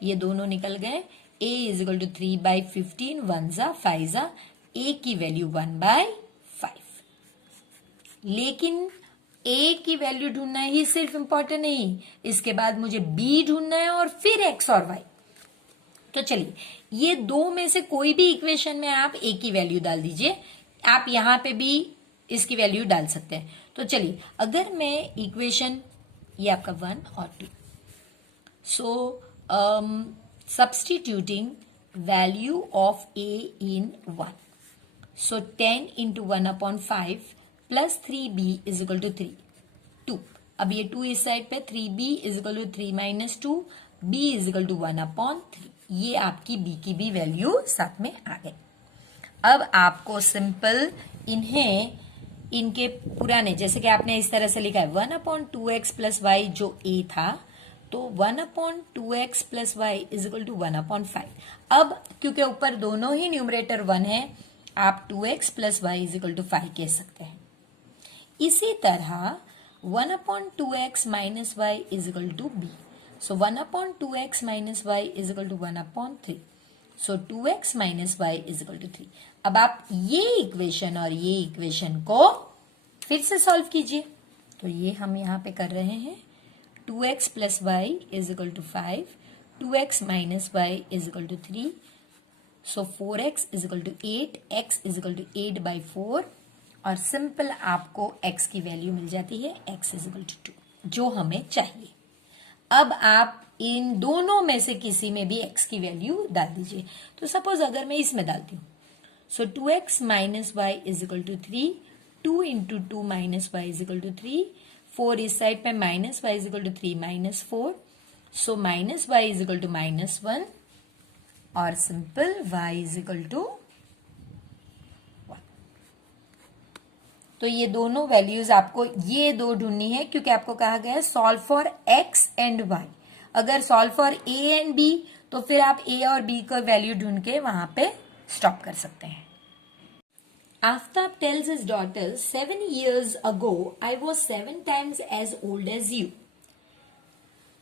ये दोनों निकल गए। a इज इक्वल टू 3/15 1 जा 5 जा, a की वैल्यू 1/5। लेकिन a की वैल्यू ढूंढना ही सिर्फ इंपॉर्टेंट नहीं, इसके बाद मुझे b ढूंढना है और फिर x और y। तो चलिए ये दो में से कोई भी इक्वेशन में आप a की वैल्यू डाल दीजिए, आप यहां पे भी इसकी वैल्यू डाल सकते हैं। तो चलिए अगर मैं इक्वेशन, ये आपका 1 और 2, so substituting value of a in 1, so 10 into 1/5 plus 3b is equal to 2। अब ये 2 इस साइड पे, 3b is equal to 3 minus 2, b is equal to 1/3। ये आपकी b की भी वैल्यू साथ में आ गई। अब आपको सिंपल इन्हें, इनके पुराने, जैसे कि आपने इस तरह से लिखा है 1/2x प्लस वाई जो a था, तो 1/2x plus y is equal to 1/5। अब क्योंकि ऊपर दोनों ही न्यूमरेटर 1 है, आप 2x plus y is equal to 5 कह सकते हैं। इसी तरह 1/2x minus y is equal to b, so 1/2x minus y is equal to 1/3, so 2x minus y is equal to 3। अब आप ये इक्वेशन और ये इक्वेशन को फिर से सॉल्व कीजिए। तो ये हम यहाँ पे कर रहे हैं, 2x plus y is equal to 5, 2x minus y is equal to 3, so 4x is equal to 8, x is equal to 8/4 और सिंपल आपको x की वैल्यू मिल जाती है, x इज इक्वल टू 2, जो हमें चाहिए। अब आप इन दोनों में से किसी में भी x की वैल्यू डाल दीजिए। तो सपोज अगर मैं इसमें डालती हूँ, so 2x minus y is equal to 3, 2 into 2 minus y is equal to 3, 4 इस साइड पे minus y is equal to 3 minus 4, so minus y is equal to -1 और simple y is equal to 1। तो ये दोनों वैल्यूज आपको ये दो ढूंढनी है, क्योंकि आपको कहा गया है solve for x and y। अगर solve for a and b, तो फिर आप a और b का वैल्यू ढूंढ के वहां पे स्टॉप कर सकते हैं। Aftab tales his daughter 7 years ago I was 7 times as old as you,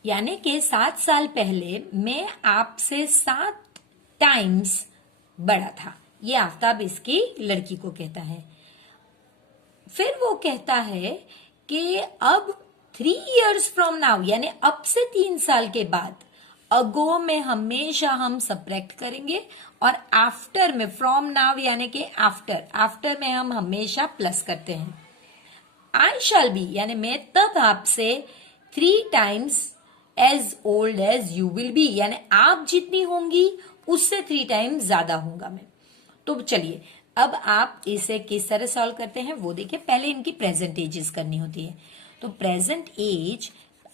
यानी कि 7 साल पहले मैं आपसे 7 टाइम्स बड़ा था। ये आफ्ताब इसकी लड़की को कहता है। फिर वो कहता है कि अब 3 years from now, यानी अब से 3 साल के बाद, अगो में हमेशा हम सबट्रैक्ट करेंगे और आफ्टर में, फ्रॉम नाउ यानी कि आफ्टर में हम हमेशा प्लस करते हैं। आई शैल बी, यानी मैं तब आपसे 3 times as old as you will be, यानी आप जितनी होंगी उससे 3 times ज्यादा होगा मैं। तो चलिए अब आप इसे किस तरह सॉल्व करते हैं वो देखिए। पहले इनकी प्रेजेंट एजेस करनी होती है, तो प्रेजेंट एज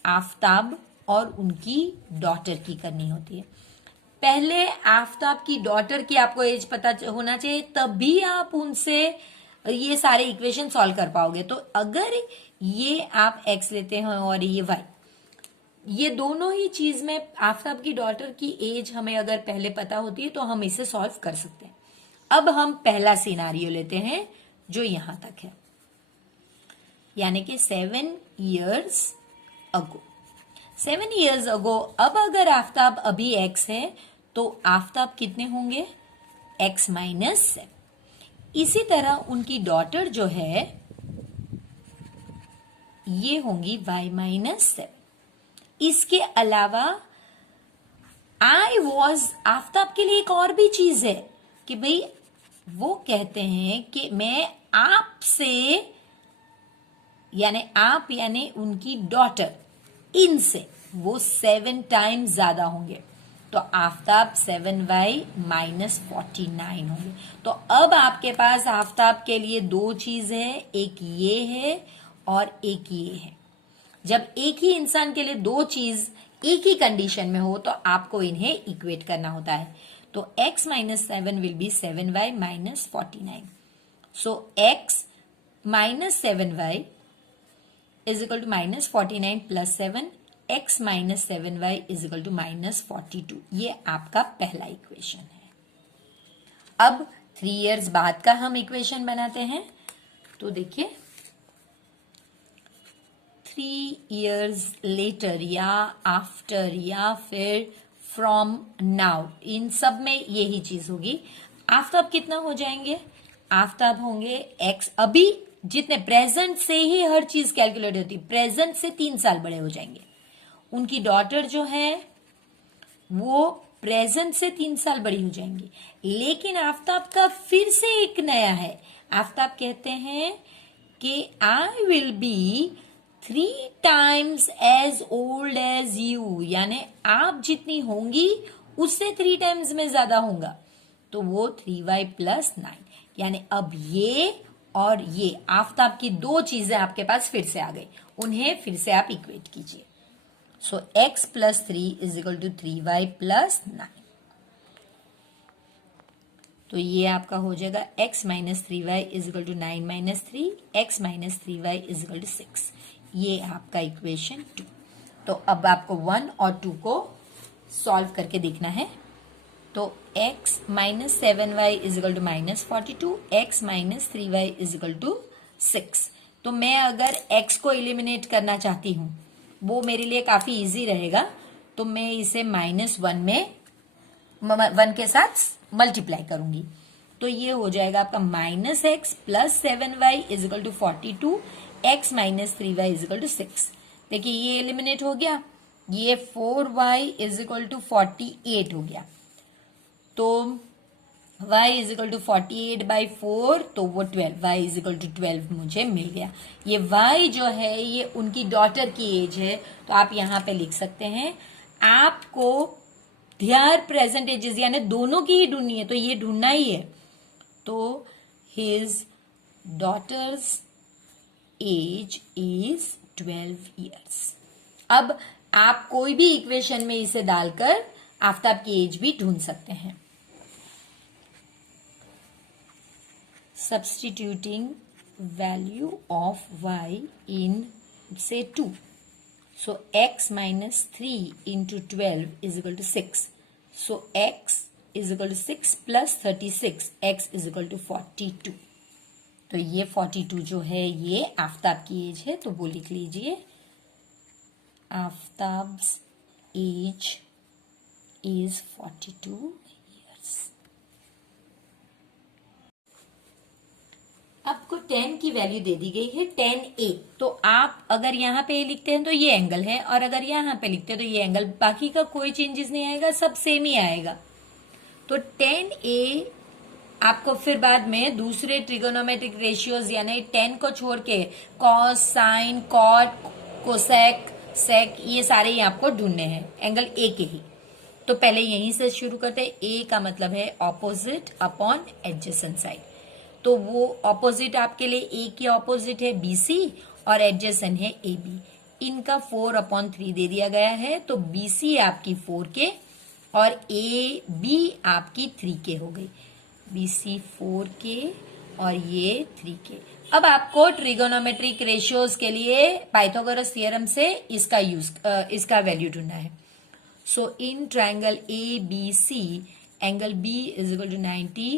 आफ्ताब और उनकी डॉटर की करनी होती है। पहले आफ्ताब की डॉटर की आपको एज पता होना चाहिए, तभी आप उनसे ये सारे इक्वेशन सॉल्व कर पाओगे। तो अगर ये आप x लेते हैं और ये y, ये दोनों ही चीज में आफ्ताब की डॉटर की एज हमें अगर पहले पता होती है तो हम इसे सॉल्व कर सकते हैं। अब हम पहला सिनारियो लेते हैं जो यहां तक है। यानी कि 7 years ago। 7 years ago, अब अगर आफ्ताब अभी x है तो आफ्ताब कितने होंगे, x माइनस 7। इसी तरह उनकी डॉटर जो है ये होंगी y माइनस 7। इसके अलावा आई वॉज, आफ्ताब के लिए एक और भी चीज है कि भाई वो कहते हैं कि मैं आपसे, यानी आप यानी उनकी डॉटर, इनसे वो 7 टाइम्स ज्यादा होंगे। तो आफ्ताब 7y माइनस 49 होंगे। तो अब आपके पास आफ्ताब के लिए दो चीज है, एक ये है और एक ये है। जब एक ही इंसान के लिए दो चीज एक ही कंडीशन में हो तो आपको इन्हें इक्वेट करना होता है। तो x minus 7 will be 7y minus 49। So x minus 7y is equal to minus 49 plus 7, x minus 7y is equal to minus 42। ये आपका पहला इक्वेशन है। अब 3 इयर्स बाद का हम इक्वेशन बनाते हैं। तो देखिए 3 years later या आफ्टर या फिर फ्रॉम नाउ, इन सब में यही चीज होगी। आफ्ताब कितना हो जाएंगे, आफ्ताब होंगे x, अभी जितने प्रेजेंट से ही हर चीज कैलकुलेट होती है, प्रेजेंट से 3 साल बड़े हो जाएंगे। उनकी डॉटर जो है वो प्रेजेंट से 3 साल बड़ी हो जाएंगी। लेकिन आफ्ताब का फिर से एक नया है। आफ्ताब कहते हैं कि I will be 3 times as old as you, यानी आप जितनी होंगी उससे 3 times में ज्यादा होगा। तो वो 3y प्लस 9, यानी अब ये और ये आफ्ताब की दो चीजें आपके पास फिर से आ गई, उन्हें फिर से आप इक्वेट कीजिए। So x plus 3 is equal to 3y plus 9। तो ये आपका हो जाएगा x minus 3y is equal to 9 minus 3, x minus 3y is equal to 6। ये आपका इक्वेशन 2। तो अब आपको 1 और 2 को सॉल्व करके देखना है। तो x minus 7y is equal to minus 42, x minus 3y is equal to 6। तो मैं अगर x को एलिमिनेट करना चाहती हूं, वो मेरे लिए काफी इजी रहेगा। तो मैं इसे -1 में 1 के साथ मल्टीप्लाई करूंगी। तो ये हो जाएगा आपका minus x plus 7y is equal to 42, x minus 3y is equal to 6। देखिए ये एलिमिनेट हो गया, ये 4y इज इक्वल टू 48 हो गया। तो y is equal to 48 by 4, तो वो 12, y इज इक्वल टू 12 मुझे मिल गया। ये y जो है ये उनकी डॉटर की एज है, तो आप यहां पे लिख सकते हैं। आपको देयर प्रेजेंट एजेस यानी दोनों की ही ढूंढनी है, तो ये ढूंढना ही है। तो his daughters as is 12 years। अब आप कोई भी इक्वेशन में इसे डालकर आफ्ताब की एज भी ढूंढ सकते हैं। Substituting value of y in say 2. So x minus 3 into 12 is equal to 6. So x is equal to 6 plus 36, x is equal to 42. तो ये 42 जो है ये आफ्ताब की एज है, तो वो लिख लीजिए आफ्ताब्स एज इज 42 years। आपको 10 की वैल्यू दे दी गई है 10A। तो आप अगर यहाँ पे लिखते हैं तो ये एंगल है, और अगर यहाँ पे लिखते हैं तो ये एंगल, बाकी का कोई चेंजेस नहीं आएगा, सब सेम ही आएगा। तो 10A आपको फिर बाद में दूसरे ट्रिगोनोमेट्रिक रेशियोज यानी 10 को छोड़ के कॉस, साइन, कॉट, कोसेक, सेक, ये सारे ही आपको ढूंढने हैं एंगल ए के ही। तो पहले यहीं से शुरू करते हैं। ए का मतलब है ऑपोजिट अपॉन एडजेसेंट साइड। तो वो ऑपोजिट आपके लिए ए की ऑपोजिट है BC और एडजेसेंट है AB। इनका 4/3 दे दिया गया है, तो BC आपकी 4K और AB आपकी 3K हो गई। BC 4K और ये 3K। अब आपको ट्रिगोनोमेट्रिक रेशियोज के लिए पाइथागोरस थ्योरम से इसका वैल्यू ढूंढना है। So in triangle ABC angle B is equal to 90,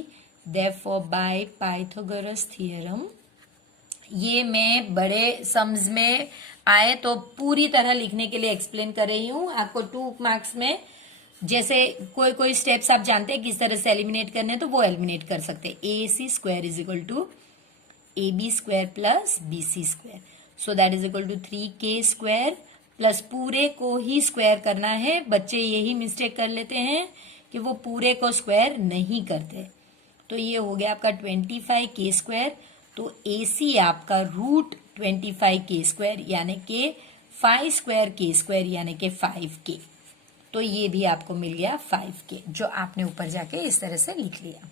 therefore by Pythagoras theorem ये मैं बड़े सम्स में आए तो पूरी तरह लिखने के लिए एक्सप्लेन कर रही हूँ आपको 2 मार्क्स में। जैसे कोई कोई स्टेप्स आप जानते हैं किस तरह से एलिमिनेट करने हैं, तो वो एलिमिनेट कर सकते हैं। A c square is equal to a b square plus b c square, so that is equal to 3k square plus पूरे को ही स्क्वायर करना है। बच्चे यही मिस्टेक कर लेते हैं कि वो पूरे को स्क्वायर नहीं करते। तो ये हो गया आपका 25k स्क्वायर, तो AC आपका रूट 25k स्क्वायर यानी कि 5 स्क्वायर k स्क्वायर यानी कि 5k। तो ये भी आपको मिल गया 5k, जो आपने ऊपर जाके इस तरह से लिख लिया।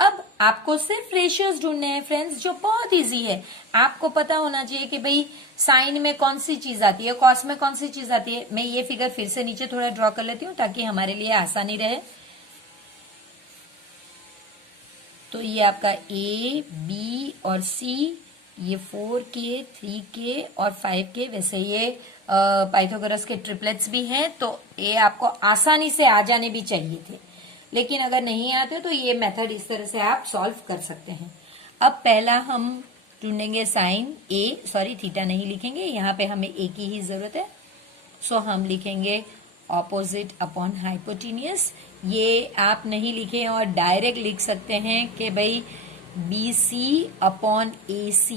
अब आपको सिर्फ रेशियोज ढूंढने हैं फ्रेंड्स, जो बहुत इजी है। आपको पता होना चाहिए कि भाई साइन में कौन सी चीज आती है, कॉस में कौन सी चीज आती है। मैं ये फिगर फिर से नीचे थोड़ा ड्रॉ कर लेती हूँ ताकि हमारे लिए आसानी रहे। तो ये आपका A, B और C, ये 4k, 3k और 5k। वैसे ये पाइथागोरस के ट्रिपलेट्स भी हैं, तो ये आपको आसानी से आ जाने भी चाहिए थे, लेकिन अगर नहीं आते तो ये मेथड इस तरह से आप सॉल्व कर सकते हैं। अब पहला हम ढूंढेंगे साइन थीटा नहीं लिखेंगे, यहाँ पे हमें ए की ही जरूरत है। सो हम लिखेंगे ऑपोजिट अपॉन हाइपोटेन्यूस। ये आप नहीं लिखे और डायरेक्ट लिख सकते हैं कि भाई B C upon A C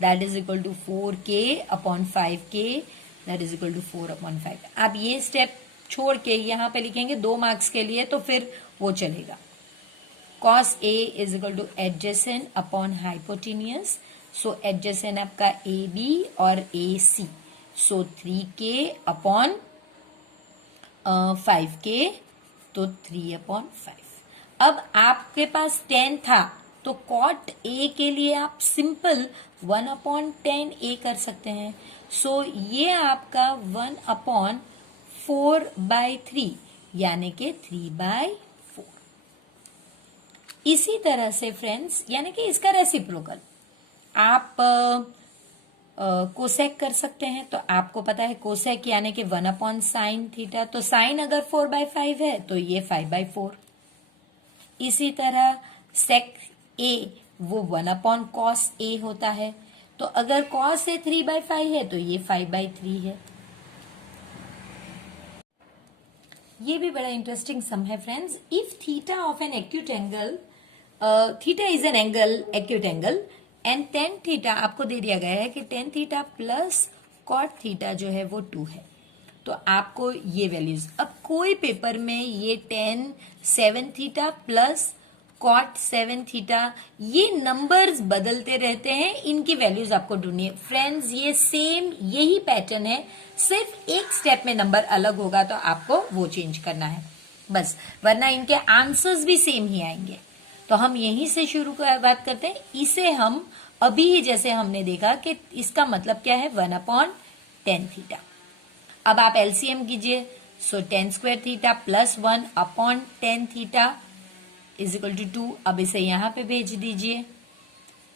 that is equal to 4k upon 5k that is equal to 4 upon 5। आप ये स्टेप छोड़ के यहाँ पे लिखेंगे 2 मार्क्स के लिए, तो फिर वो चलेगा। Cos A is equal two adjacent upon hypotenuse, so adjacent आपका ए बी और ए सी, सो 3k अपॉन 5k, तो 3 अपॉन 5। अब आपके पास 10 था तो कॉट ए के लिए आप सिंपल 1 अपॉन 10a कर सकते हैं। सो ये आपका 1 अपॉन 4/3 यानी कि 3/4। इसी तरह से फ्रेंड्स, यानी कि इसका रेसिप्रोकल आप कोसेक कर सकते हैं। तो आपको पता है कोसेक यानी कि 1 अपॉन साइन थीटा, तो साइन अगर 4/5 है तो ये 5/4। इसी तरह सेक ए वो 1 अपॉन कॉस ए होता है, तो अगर कॉस ए 3/5 है तो ये 5/3 है। ये भी बड़ा इंटरेस्टिंग सम है friends. If theta of an acute angle, theta is an angle acute angle and tan theta आपको दे दिया गया है कि tan theta plus cot theta जो है वो 2 है, तो आपको ये वैल्यूज। अब कोई पेपर में ये 10 7 थीटा प्लस कॉट 7 थीटा, ये नंबर्स बदलते रहते हैं, इनकी वैल्यूज आपको ढूंढनी है। फ्रेंड्स ये सेम यही पैटर्न है, सिर्फ एक स्टेप में नंबर अलग होगा तो आपको वो चेंज करना है बस, वरना इनके आंसर्स भी सेम ही आएंगे। तो हम यहीं से शुरू कर बात करते हैं। इसे हम अभी ही जैसे हमने देखा कि इसका मतलब क्या है 1 अपॉन 10 थीटा। अब आप एलसीएम कीजिए, so 10 square theta plus 1 upon 10 theta is equal to 2। अब इसे यहां पे भेज दीजिए,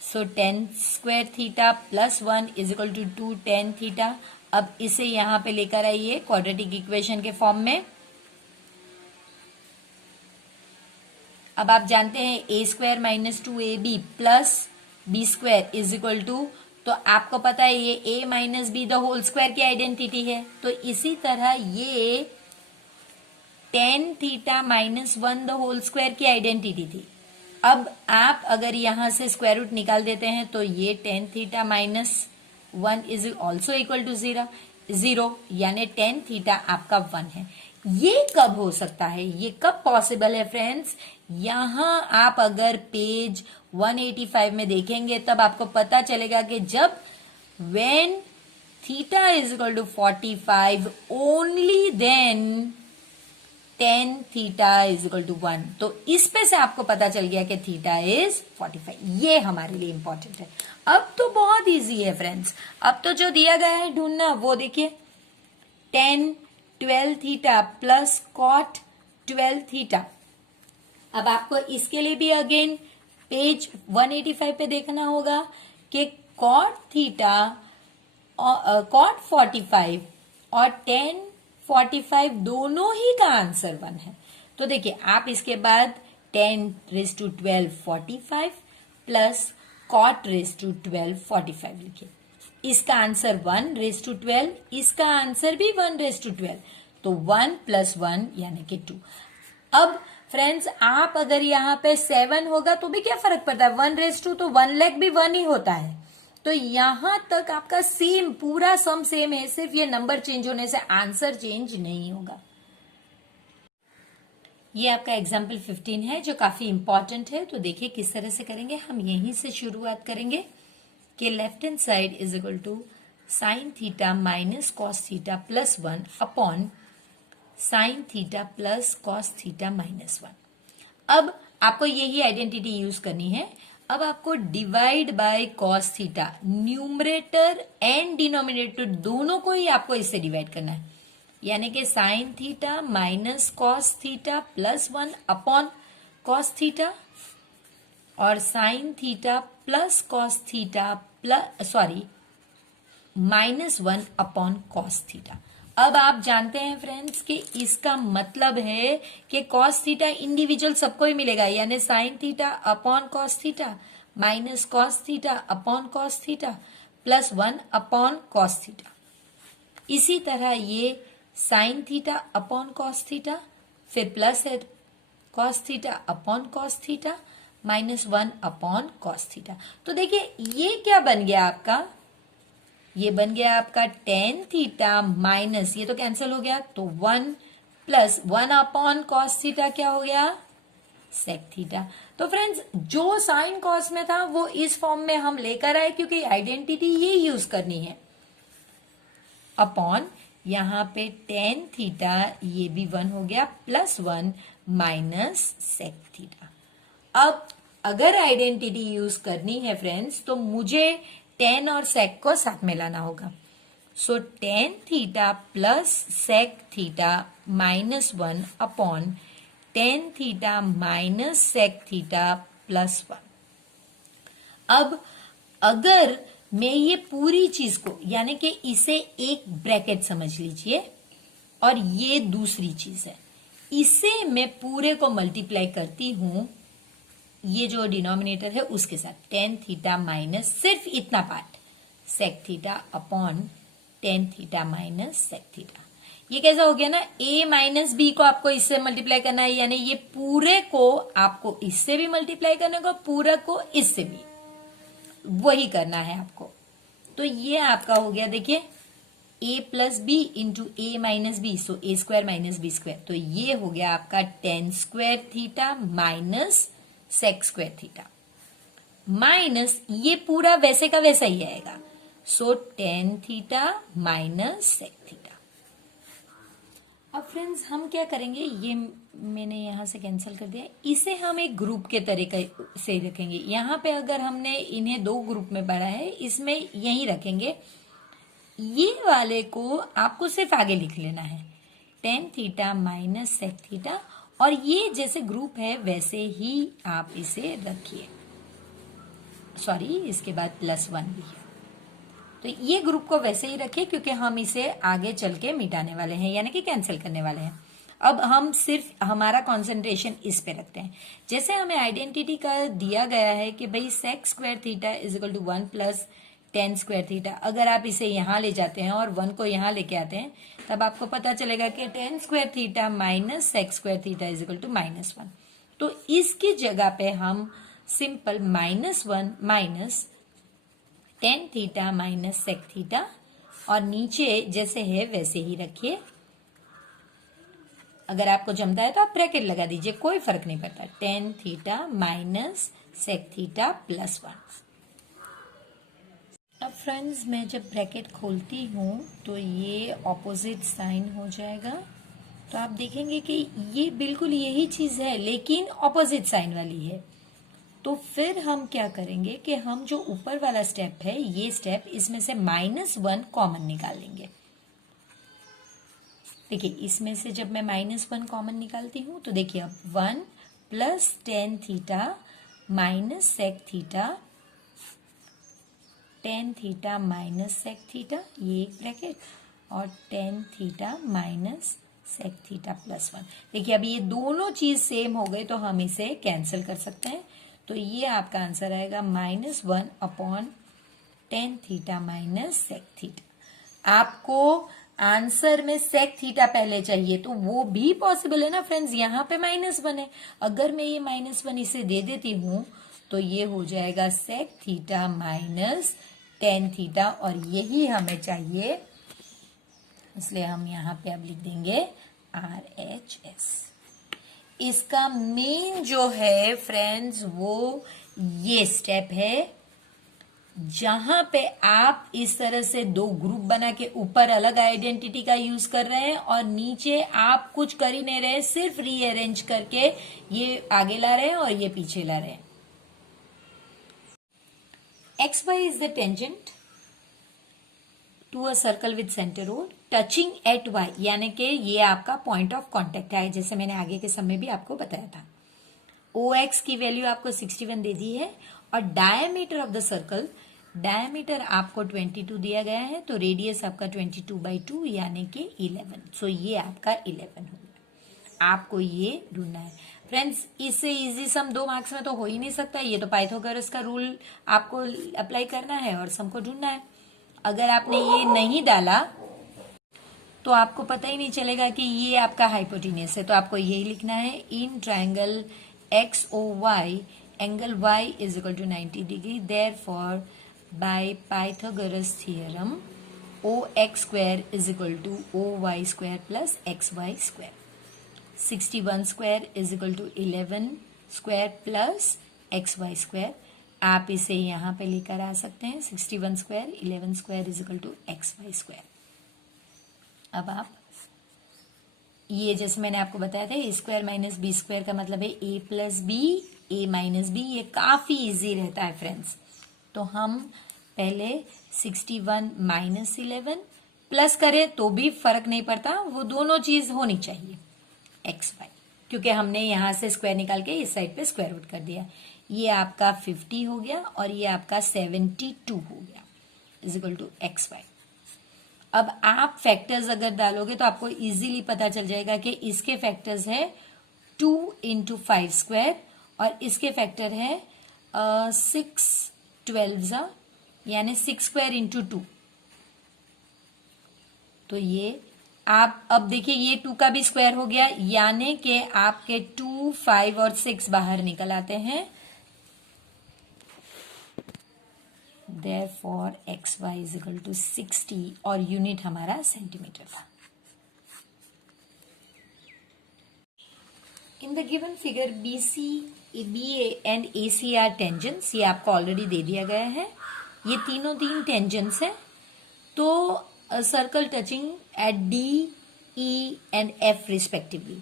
so 10 square theta plus 1 is equal to 2 10 theta. अब इसे यहां पे लेकर आइए क्वाड्रेटिक इक्वेशन के फॉर्म में। अब आप जानते हैं a square minus 2ab plus b square is equal to, तो आपको पता है ये a minus b the whole square की आइडेंटिटी है। तो इसी तरह ये 10 theta minus 1 the whole square की आइडेंटिटी थी। अब आप अगर यहां से स्क्वायर रूट निकाल देते हैं तो ये 10 theta minus 1 is also equal to 0 यानी 10 थीटा आपका 1 है। ये कब हो सकता है, ये कब पॉसिबल है फ्रेंड्स? यहां आप अगर पेज 185 में देखेंगे तब आपको पता चलेगा कि जब when theta is equal to 45 only then 10 theta is equal to 1। तो इस पे से आपको पता चल गया कि थीटा इज 45। ये हमारे लिए इंपॉर्टेंट है। अब तो बहुत इजी है फ्रेंड्स, अब तो जो दिया गया है ढूंढना वो देखिए 10 12 थीटा प्लस कॉट 12 थीटा। अब आपको इसके लिए भी अगेन पेज 185 पे देखना होगा कि कॉट थीटा कॉट 45 और 10 45 दोनों ही का आंसर 1 है। तो देखिए आप इसके बाद 10 raise to 12 45 plus cot raise to 12 45 लिखे। इसका आंसर 1 रेज टू 12, इसका आंसर भी 1 रेज टू 12, तो 1 + 1 यानी कि 2। अब फ्रेंड्स आप अगर यहाँ पे 7 होगा तो भी क्या फर्क पड़ता है, 1 रेज टू, तो 1 लाख भी 1 ही होता है। तो यहां तक आपका सेम, पूरा सम सेम है, सिर्फ ये नंबर चेंज होने से आंसर चेंज नहीं होगा। ये आपका एग्जाम्पल 15 है जो काफी इंपॉर्टेंट है। तो देखिए किस तरह से करेंगे, हम यहीं से शुरुआत करेंगे कि left hand side is equal to sine theta minus cos theta plus 1 upon sine theta plus cos theta minus 1। अब आपको यही आइडेंटिटी यूज करनी है। अब आपको divide by cos theta, numerator and denominator दोनों को ही आपको इससे डिवाइड करना है, यानी कि sine theta minus cos theta plus 1 upon cos theta और sine theta plus cos theta minus 1 upon cos theta. अब आप जानते हैं फ्रेंड्स कि इसका मतलब है कि कॉस थीटा इंडिविजुअल सबको ही मिलेगा, यानी sine theta upon cos theta minus cos theta upon cos theta plus 1 upon cos theta. इसी तरह ये sine theta upon cos theta, फिर प्लस है cos theta upon cos theta minus 1 upon cos theta. तो देखिए ये क्या बन गया आपका, ये बन गया आपका टेन थीटा माइनस, ये तो कैंसिल हो गया, तो 1 प्लस 1 अपॉन कॉस थीटा क्या हो गया, सेक थीटा। तो फ्रेंड्स जो साइन कॉस में था वो इस फॉर्म में हम लेकर आए क्योंकि आइडेंटिटी ये यूज करनी है, अपॉन यहां पे टेन थीटा, ये भी 1 हो गया, प्लस 1 माइनस सेक थीटा। अब अगर आइडेंटिटी यूज करनी है फ्रेंड्स तो मुझे टेन और सेक को साथ में लाना होगा। So tan theta plus sec theta minus 1 upon tan theta minus sec theta plus 1। अब अगर मैं ये पूरी चीज को, यानी कि इसे एक ब्रैकेट समझ लीजिए और ये दूसरी चीज है, इसे मैं पूरे को मल्टीप्लाई करती हूं ये जो डिनोमिनेटर है उसके साथ, टेन थीटा माइनस सिर्फ इतना part sec theta upon tan theta minus sec theta. ये कैसा हो गया ना, a माइनस बी को आपको इससे मल्टीप्लाई करना है, यानी ये पूरे को आपको इससे भी मल्टीप्लाई करने को, पूरा को इससे भी, वही करना है आपको। तो ये आपका हो गया, देखिए a plus b into a minus b, so a square minus b square, तो ये हो गया आपका tan square theta minus sec square theta minus ये पूरा वैसे का वैसा ही आएगा, so tan theta minus sec theta. अब फ्रेंड्स हम क्या करेंगे, ये मैंने यहां से कैंसिल कर दिया, इसे हम एक ग्रुप के तरीके से रखेंगे। यहां पे अगर हमने इन्हें दो ग्रुप में पढ़ा है, इसमें यही रखेंगे। ये वाले को आपको सिर्फ आगे लिख लेना है, tan theta minus sec theta, और ये जैसे ग्रुप है वैसे ही आप इसे रखिए, सॉरी इसके बाद प्लस 1 भी है, तो ये ग्रुप को वैसे ही रखिए क्योंकि हम इसे आगे चल के मिटाने वाले हैं, यानी कि कैंसिल करने वाले हैं। अब हम सिर्फ हमारा कंसंट्रेशन इस पे रखते हैं। जैसे हमें आइडेंटिटी का दिया गया है कि भाई sec square theta is equal to 1 plus tan square theta, अगर आप इसे यहां ले जाते हैं और 1 को यहां लेके आते हैं तब आपको पता चलेगा कि tan square theta minus sec square theta is equal to minus 1। तो इसकी जगह पे हम simple minus 1 minus tan theta minus sec theta, और नीचे जैसे है वैसे ही रखिए। अगर आपको जमता है तो आप ब्रैकेट लगा दीजिए, कोई फर्क नहीं पड़ता, tan theta minus sec theta plus 1। अब फ्रेंड्स मैं जब ब्रैकेट खोलती हूं तो ये ऑपोजिट साइन हो जाएगा, तो आप देखेंगे कि ये बिल्कुल यही चीज है लेकिन ऑपोजिट साइन वाली है। तो फिर हम क्या करेंगे कि हम जो ऊपर वाला स्टेप है, ये स्टेप, इसमें से -1 कॉमन निकाल लेंगे। देखिए इसमें से जब मैं -1 कॉमन निकालती हूं तो देखिए अब 1 plus tan theta minus sec theta, tan theta minus sec theta, ये एक ब्रैकेट, और tan theta minus sec theta plus 1। देखिए अब ये दोनों चीज सेम हो गए तो हम इसे कैंसिल कर सकते हैं। तो ये आपका आंसर आएगा -1/tan theta minus sec theta. आपको आंसर में सेक थीटा पहले चाहिए तो वो भी पॉसिबल है ना फ्रेंड्स। यहाँ पे -1 है, अगर मैं ये -1 इसे दे देती हूं तो ये हो जाएगा sec theta minus tan theta, और यही हमें चाहिए, इसलिए हम यहाँ पे अब लिख देंगे RHS। इसका मेन जो है फ्रेंड्स वो ये स्टेप है जहां पे आप इस तरह से दो ग्रुप बना के ऊपर अलग आइडेंटिटी का यूज कर रहे हैं और नीचे आप कुछ कर ही नहीं रहे, सिर्फ रीअरेंज करके ये आगे ला रहे हैं और ये पीछे ला रहे हैं। XY is the tangent to a circle with center O touching at Y, यानी कि ये आपका पॉइंट ऑफ कांटेक्ट है, जैसे मैंने आगे के समय भी आपको बताया था। OX की वैल्यू आपको 61 दे दी है और diameter of the circle, diameter आपको 22 दिया गया है, तो रेडियस आपका 22/2 यानी कि 11। सो ये आपका 11 होगा। आपको ये ढूंढना है फ्रेंड्स। इससे इजी सम 2 मार्क्स में तो हो ही नहीं सकता, ये तो पाइथागोरस का रूल आपको अप्लाई करना है और सम को ढूंढना है। अगर आपने ये नहीं डाला तो आपको पता ही नहीं चलेगा कि ये आपका हाइपोटेन्यूस है, तो आपको यही लिखना है in triangle XOY angle Y is equal to 90 degree, therefore by Pythagoras theorem OX square is equal to OY square plus XY square, 61 square is equal to 11 square plus XY square. आप इसे यहां पे लेकर आ सकते हैं, 61 square 11 square is equal to XY square. अब आप ये जैसे मैंने आपको बताया था A square minus B square का मतलब है A plus B, A minus B, ये काफी इजी रहता है फ्रेंड्स। तो हम पहले 61 माइनस 11 प्लस करें तो भी फर्क नहीं पड़ता, वो दोनों चीज होनी चाहिए XY, क्योंकि हमने यहां से स्क्वायर निकाल के इस साइड पे स्क्वायर रूट कर दिया। ये आपका 50 हो गया और ये आपका 72 हो गया इज इक्वल टू XY। अब आप फैक्टर्स अगर डालोगे तो आपको इजीली पता चल जाएगा कि इसके फैक्टर्स है 2 इंटू 5 स्क्वायर और इसके फैक्टर है 6 12 यानी 6 स्क्वायर इंटू 2। तो ये आप अब देखिए ये 2 का भी स्क्वायर हो गया, यानी कि आपके 2, 5 और 6 बाहर निकल आते हैं। Therefore XY is equal to 60 और यूनिट हमारा सेंटीमीटर था। In the given figure BC, BA and AC are tangents, ये आपको ऑलरेडी दे दिया गया है। ये तीनों 3 टेंजेंट्स है, तो circle touching at D, E and F respectively,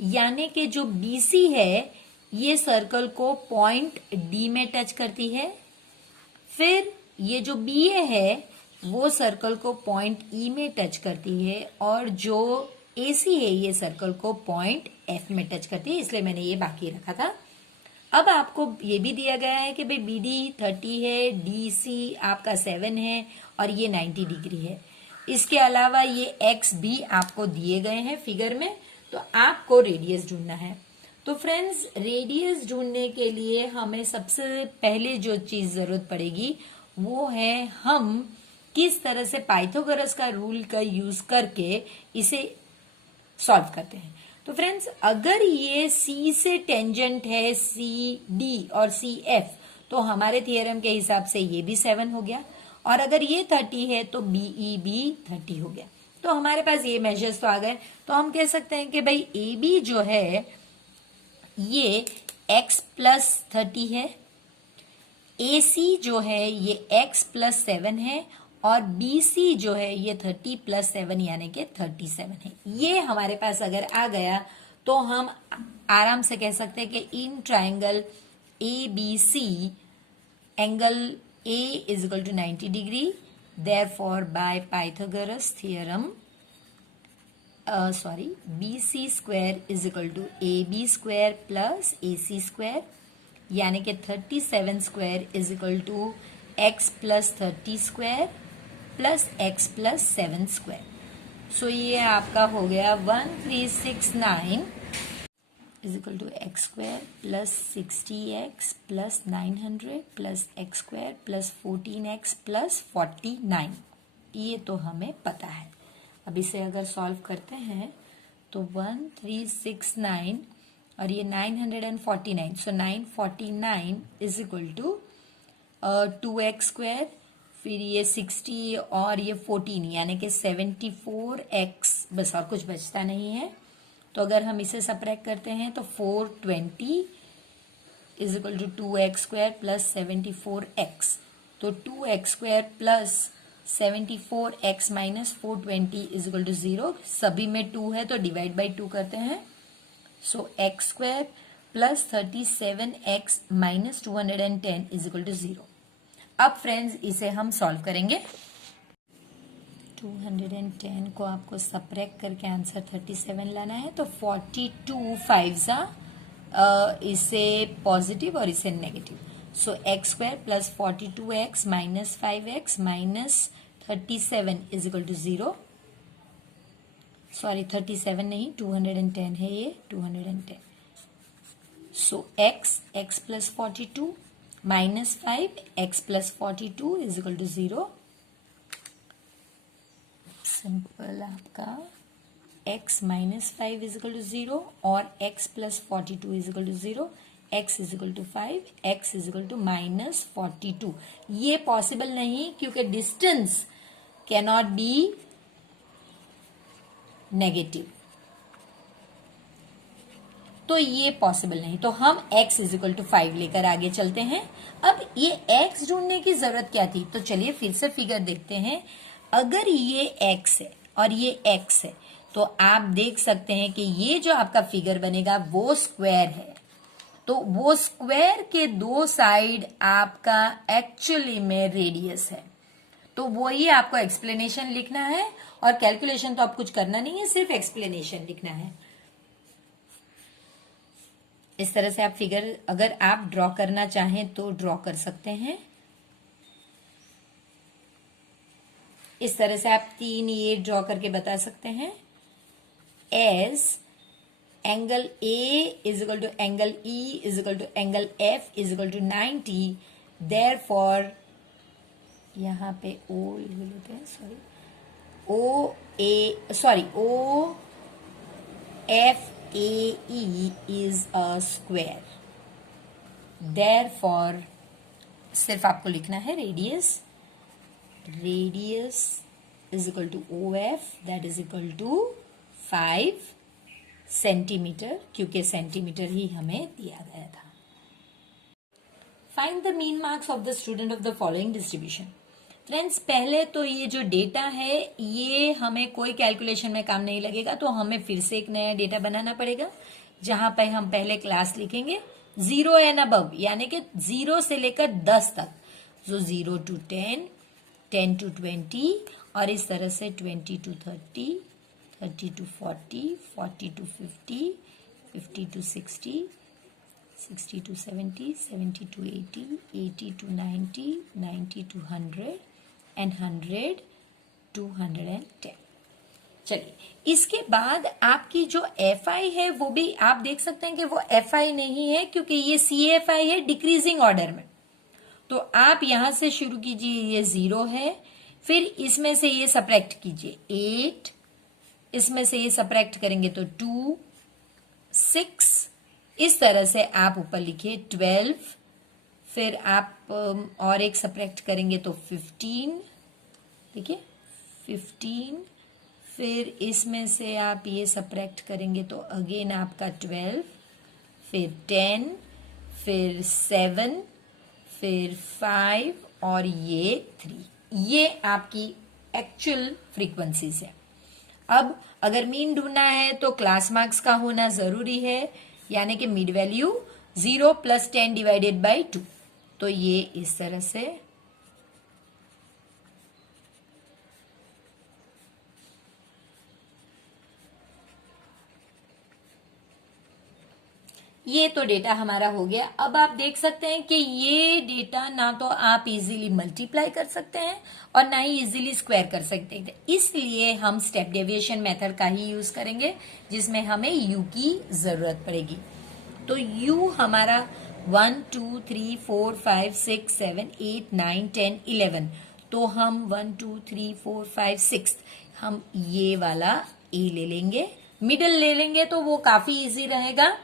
यानी कि जो BC है ये सर्कल को पॉइंट D में टच करती है, फिर ये जो BA है वो सर्कल को पॉइंट E में टच करती है, और जो AC है ये सर्कल को पॉइंट F में टच करती है, इसलिए मैंने ये बाकी रखा था। अब आपको ये भी दिया गया है कि भाई BD 30 है, DC आपका 7 है और ये 90 डिग्री है। इसके अलावा ये X भी आपको दिए गए हैं फिगर में, तो आपको रेडियस ढूंढना है। तो फ्रेंड्स रेडियस ढूंढने के लिए हमें सबसे पहले जो चीज जरूरत पड़ेगी वो है हम किस तरह से पाइथागोरस का रूल का यूज करके इसे सॉल्व करते हैं। तो फ्रेंड्स अगर ये C से टेंजेंट है CD और CF, तो हमारे थियरम के हिसाब से ये भी 7 हो गया, और अगर ये 30 है तो BE भी 30 हो गया। तो हमारे पास ये मेजर्स तो आ गए, तो हम कह सकते हैं कि भाई AB जो है ये x प्लस 30 है, AC जो है ये x प्लस 7 है, और BC जो है ये 30 प्लस 7 यानी कि 37 है। ये हमारे पास अगर आ गया तो हम आराम से कह सकते हैं कि in triangle ABC angle A is equal to 90 degree, therefore by Pythagoras theorem BC square is equal to AB square plus AC square, यानी कि 37 square is equal to x plus 30 square plus x plus 7 square. So ये आपका हो गया 1369 is equal to x square plus 60x plus 900 plus x square plus 14x plus 49। ये तो हमें पता है। अब इसे अगर सॉल्व करते हैं तो 1369 और ये 949, so 949 is equal to 2x square, फिर ये 60 और ये 14 यानी कि 74x, बस और कुछ बचता नहीं है। तो अगर हम इसे सब्ट्रैक्ट करते हैं तो 420 is equal to 2x square plus 74x। तो 2x square plus 74x minus 420 is equal to 0। सभी में 2 है तो डिवाइड बाई 2 करते हैं। So x square plus 37x minus 210 is equal to 0। अब फ्रेंड्स इसे हम सॉल्व करेंगे। 210 को आपको सब्ट्रैक्ट करके आंसर 37 लाना है। तो 42 5 इसे पॉजिटिव और इसे negative. So x square plus 42x minus 5x minus 37 is equal to 0। Sorry 37 नहीं, 210 है ये, 210। So x plus 42 minus 5 x plus 42 is equal to 0। Simple आपका x minus 5 is equal to 0 और x plus 42 is equal to 0। x is equal to 5, x is equal to minus 42। ये पॉसिबल नहीं क्योंकि डिस्टेंस कैनॉट बी नेगेटिव, तो ये पॉसिबल नहीं। तो हम x इज इक्वल टू 5 लेकर आगे चलते हैं। अब ये x ढूंढने की जरूरत क्या थी, तो चलिए फिर से फिगर देखते हैं। अगर ये x है और ये x है तो आप देख सकते हैं कि ये जो आपका फिगर बनेगा वो स्क्वायर है। तो वो स्क्वायर के दो साइड आपका एक्चुअली में रेडियस है। तो वो ही आपको एक्सप्लेनेशन लिखना है और कैलकुलेशन तो आप कुछ करना नहीं है, सिर्फ एक्सप्लेनेशन लिखना है। इस तरह से आप फिगर अगर आप ड्रॉ करना चाहें तो ड्रॉ कर सकते हैं। इस तरह से आप 3 ये ड्रॉ करके बता सकते हैं। As angle A is equal to angle E is equal to angle F is equal to 90, therefore यहां पे ओ लेते हैं, O F A E is a square. Therefore सिर्फ आपको लिखना है radius is equal to O F, that is equal to 5 centimetre, क्योंकि सेंटीमीटर ही हमें दिया गया था। Find the mean marks of the student of the following distribution. Friends पहले तो ये जो डेटा है ये हमें कोई कैलकुलेशन में काम नहीं लगेगा, तो हमें फिर से एक नया डेटा बनाना पड़ेगा जहां पे हम पहले क्लास लिखेंगे 0 एंड अबव, यानी कि 0 से लेकर 10 तक। जो 0 to 10, 10 to 20 और इस तरह से 20 to 30, 30 to 40, 40 to 50, 50 to 60, 60 to 70, 70 to 80, 80 to 90, 90 to 100 and 100 to 110। चलिए इसके बाद आपकी जो FI है वो भी आप देख सकते हैं कि वो FI नहीं है क्योंकि ये CFI है डिक्रीजिंग ऑर्डर में। तो आप यहां से शुरू कीजिए, ये 0 है, फिर इसमें से ये सब्ट्रैक्ट कीजिए 8, इसमें से ये सब्ट्रैक्ट करेंगे तो 2, 6, इस तरह से आप ऊपर लिखिए 12, फिर आप और एक सब्ट्रैक्ट करेंगे तो 15, ठीक है 15, फिर इसमें से आप ये सब्ट्रैक्ट करेंगे तो अगेन आपका 12, फिर 10, फिर 7, फिर 5 और ये 3। ये आपकी एक्चुअल फ्रीक्वेंसीज है। अब अगर मीन ढूंढना है तो क्लास मार्क्स का होना जरूरी है, यानी कि मिड वैल्यू 0 + 10 डिवाइडेड बाई 2। तो ये इस तरह से ये तो डेटा हमारा हो गया। अब आप देख सकते हैं कि ये डेटा ना तो आप इजीली मल्टीप्लाई कर सकते हैं और ना ही इजीली स्क्वायर कर सकते हैं, इसलिए हम स्टेप डेविएशन मेथड का ही यूज करेंगे जिसमें हमें यू की जरूरत पड़ेगी। तो u हमारा 1 2 3 4 5 6 7 8 9 10 11, तो हम 1 2 3 4 5 6 हम ये वाला a ले लेंगे, मिडल ले लेंगे तो वो काफी इजी रहेगा।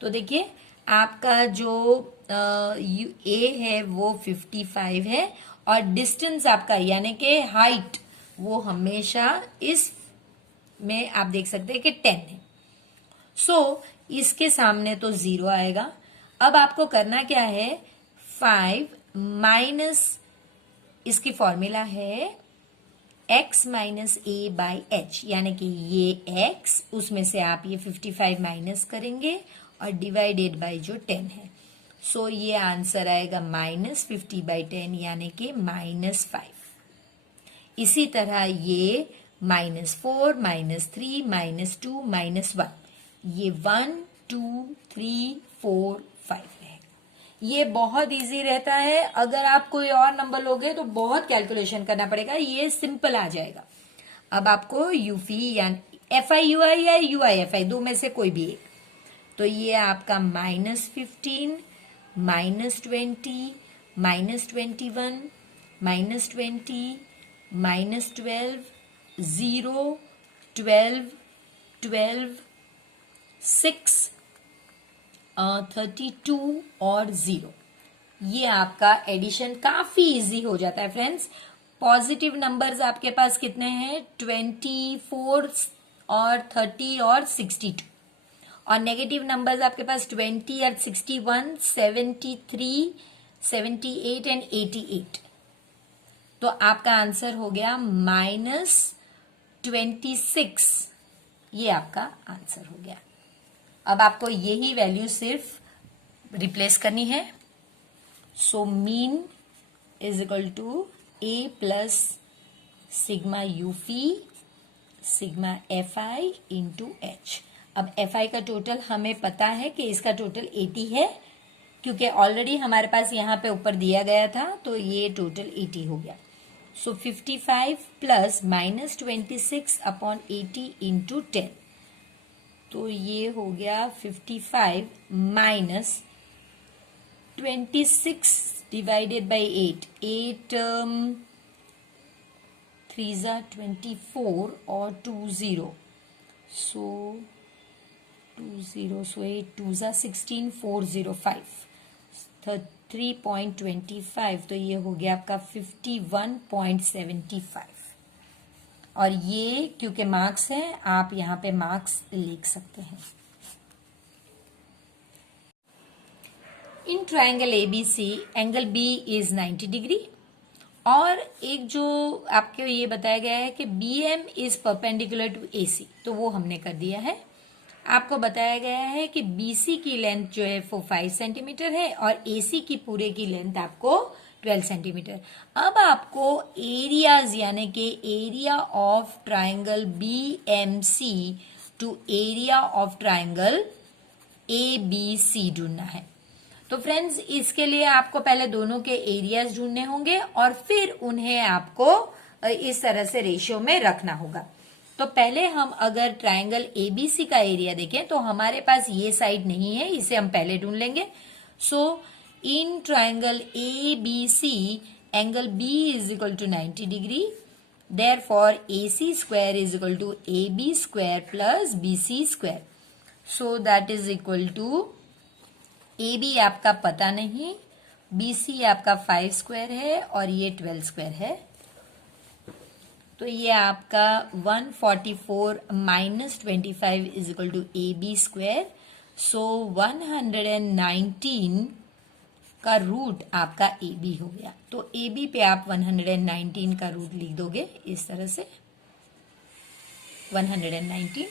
तो देखिए आपका जो ए है वो 55 है और डिस्टेंस आपका यानी कि हाइट वो हमेशा इस में आप देख सकते हैं कि 10 है। सो इसके सामने तो 0 आएगा। अब आपको करना क्या है, 5 माइनस इसकी फॉर्मूला है x minus A by H, यानी कि ये x उसमें से आप ये 55 माइनस करेंगे और डिवाइडेड बाई जो 10 है। सो ये आंसर आएगा -50/10 यानी कि -5। इसी तरह ये -4 -3 -2 -1, ये 1 2 3 4 5 रहेगा। ये बहुत इजी रहता है। अगर आप कोई और नंबर लोगे तो बहुत कैलकुलेशन करना पड़ेगा, ये सिंपल आ जाएगा। अब आपको यूफी या FI/UI या UI/FI दो में से कोई भी एक, तो ये आपका -15 -20 -21 -20 -12 0 12 12 6 32 और 0। ये आपका एडिशन काफी इजी हो जाता है फ्रेंड्स। पॉजिटिव नंबर्स आपके पास कितने हैं, 24 और 30 और 62, और नेगेटिव नंबर्स आपके पास 20 और 61 73 78 एंड 88। तो आपका आंसर हो गया -26। ये आपका आंसर हो गया। अब आपको यही वैल्यू सिर्फ रिप्लेस करनी है। So mean is equal to a plus sigma यूफी सिग्मा FI इंटू एच। अब FI का टोटल हमें पता है कि इसका टोटल 80 है, क्योंकि ऑलरेडी हमारे पास यहाँ पे ऊपर दिया गया था, तो ये टोटल 80 हो गया। सो 55 प्लस -26 अपॉन 80 इंटू 10, तो ये हो गया 55 माइनस 26 डिवाइडेड बाई 8, 8 3 24 और 2 0, सो 2 0, सो 8 2 16 405 3.25, तो ये हो गया आपका 51.75। और ये क्योंकि मार्क्स है, आप यहाँ पे मार्क्स लिख सकते हैं। इन triangle ABC angle B is 90 degree, और एक जो आपको ये बताया गया है कि BM is perpendicular to AC, तो वो हमने कर दिया है। आपको बताया गया है कि BC की लेंथ जो है वो 5 सेंटीमीटर है और AC की पूरे की लेंथ आपको 12 सेंटीमीटर। अब आपको एरियाज यानी कि area of triangle BMC to area of triangle ABC ढूंढना है। तो फ्रेंड्स इसके लिए आपको पहले दोनों के एरियाज ढूंढने होंगे और फिर उन्हें आपको इस तरह से रेशियो में रखना होगा। तो पहले हम अगर ट्रायंगल ABC का एरिया देखें तो हमारे पास ये साइड नहीं है, इसे हम पहले ढूंढ लेंगे। So in triangle ABC angle B is equal to 90 degree, therefore AC square is equal to AB square plus BC square. So that is equal to AB आपका पता नहीं, BC आपका 5 स्क्वायर है और ये 12 स्क्वायर है, तो ये आपका 144 minus 25 is equal to AB square. So 119 का रूट आपका AB हो गया। तो AB पे आप 119 का रूट लिख दोगे इस तरह से 119।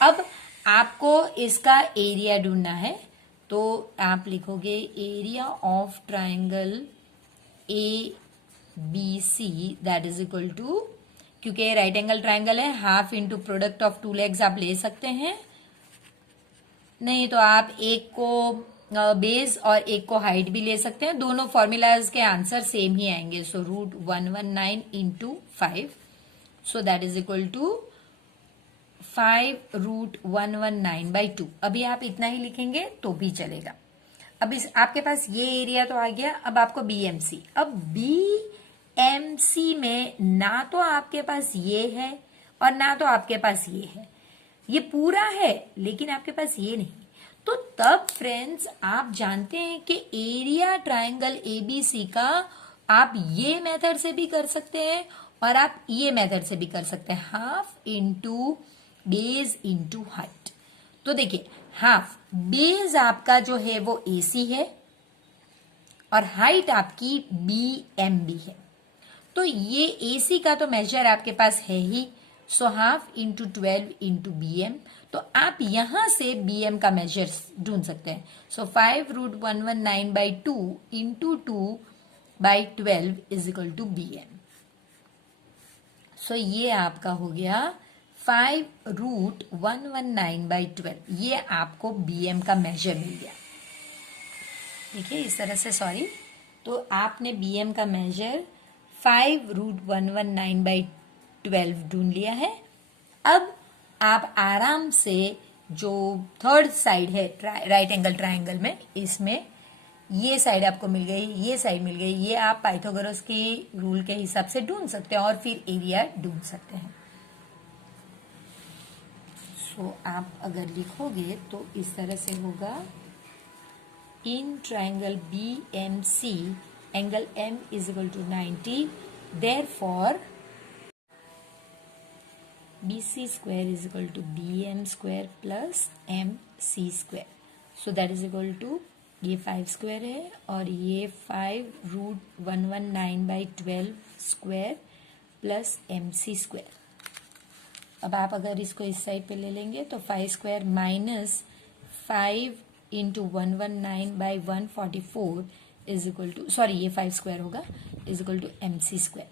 अब आपको इसका एरिया ढूंढना है, तो आप लिखोगे area of triangle ABC that is equal to, क्योंकि राइट एंगल ट्रायंगल है, half into product of two legs आप ले सकते हैं, नहीं तो आप एक को बेस और एक को हाइट भी ले सकते हैं, दोनों फॉर्मूलाज के आंसर सेम ही आएंगे। So √119 into 5, so that is equal to 5√119/2। अभी आप इतना ही लिखेंगे तो भी चलेगा। अब इस आपके पास ये एरिया तो आ गया। अब आपको बीएमसी, अब बीएमसी में ना तो आपके पास ये है और ना तो आपके पास ये है, ये पूरा है लेकिन आपके पास ये नहीं। तो तब फ्रेंड्स आप जानते हैं कि एरिया ट्रायंगल एबीसी का आप ये मेथड से भी कर सकते हैं और आप ये मेथड से भी कर सकते हैं, half into base into height. तो देखिए हाफ बेस आपका जो है वो एसी है और हाइट आपकी बीएमबी है। तो ये एसी का तो मेजर आपके पास है ही, so half into 12 into BM. तो आप यहां से बीएम का मेजर ढूंढ सकते हैं। So 5√119/2 into 2/12 is equal to BM. So ये आपका हो गया 5√119/12। ये आपको बीएम का मेजर मिल गया। देखिए इस तरह से, सॉरी, तो आपने बीएम का मेजर 5√119/12 ढूंढ लिया है। अब आप आराम से जो थर्ड साइड है राइट एंगल ट्रायंगल में, इसमें ये साइड आपको मिल गई, ये साइड मिल गई, ये आप पाइथागोरस के रूल के हिसाब से ढूंढ सकते हैं और फिर एरिया ढूंढ सकते हैं। सो आप अगर लिखोगे तो इस तरह से होगा, in triangle BMC angle M is equal to 90, therefore BC square is equal to BM square plus MC square. So that is equal to, ये 5 स्क्वायर है और ये 5√119/12 स्क्वायर प्लस MC स्क्वायर। अब आप अगर इसको इस साइड पे ले लेंगे तो 5 square minus 5 into 119/144 is equal to, sorry ये 5 स्क्वायर होगा, is equal to MC square.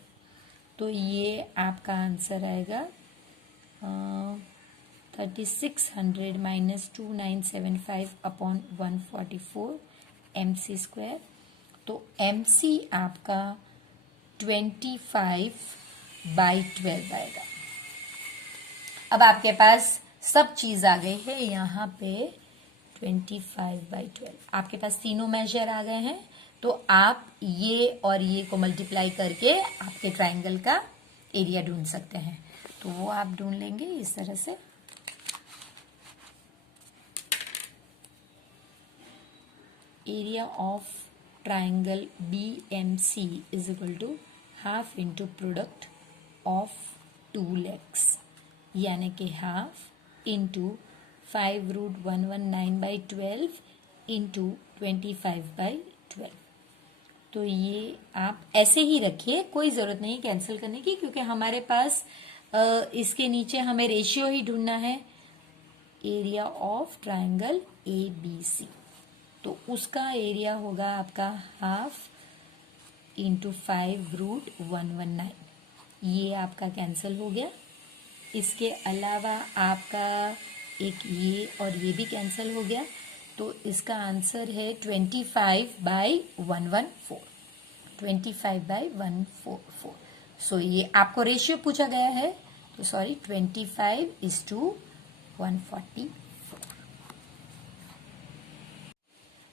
तो ये आपका आंसर आएगा 3600 माइनस 2975/144 MC स्क्वायर। तो MC आपका 25/12 आएगा। अब आपके पास सब चीज आ गई है यहाँ पे, 25/12 आपके पास तीनों मेजर आ गए हैं। तो आप ये और ये को मल्टीप्लाई करके आपके ट्रायंगल का एरिया ढूंढ सकते हैं। तो वो आप ढूंढ लेंगे इस तरह से। Area of triangle BMC is equal to half into product of 2 legs, यानी कि हाफ इंटू 5√119/12 इंटू 25/12। तो ये आप ऐसे ही रखिए, कोई जरूरत नहीं कैंसिल करने की, क्योंकि हमारे पास इसके नीचे हमें रेशियो ही ढूंढना है, एरिया ऑफ ट्रायंगल ABC। तो उसका एरिया होगा आपका हाफ इंटू 5√119। ये आपका कैंसिल हो गया। इसके अलावा आपका एक ये और ये भी कैंसिल हो गया। तो इसका आंसर है 25/114। 25/144। सो ये आपको रेशियो पूछा गया है, तो sorry 25:144।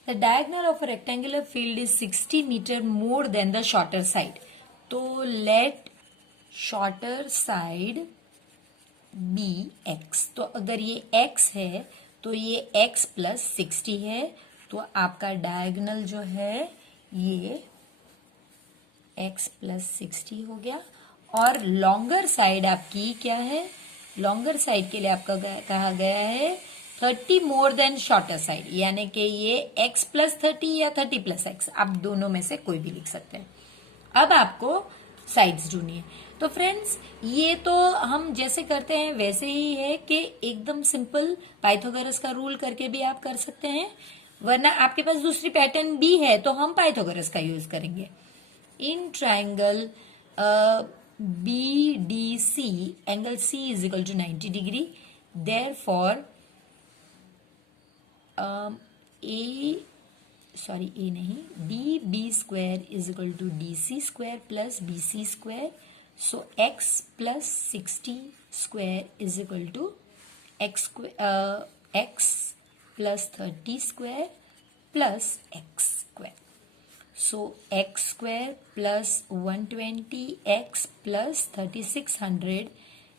The diagonal of a rectangular field is 60 meter more than the shorter side. तो let shorter side be x। तो अगर ये x है तो ये x प्लस 60 है। तो आपका डायगोनल जो है ये x प्लस 60 हो गया। और लॉन्गर साइड आपकी क्या है, लॉन्गर साइड के लिए आपका कहा गया है 30 मोर देन शॉर्टर साइड, यानी कि ये x प्लस 30 या 30 प्लस x, आप दोनों में से कोई भी लिख सकते हैं। अब आपको साइड्स ढूंढिए। तो फ्रेंड्स ये तो हम जैसे करते हैं वैसे ही है कि एकदम सिंपल पाइथागोरस का रूल करके भी आप कर सकते हैं, वरना आपके पास दूसरी पैटर्न भी है तो हम पाइथागोरस का यूज करेंगे। In triangle BDC angle C is equal to 90 degree, therefore a नहीं, d b square is equal to d c square plus b c square. So x plus 60 square is equal to x plus 30 square plus x square. So x square plus 120x plus 3600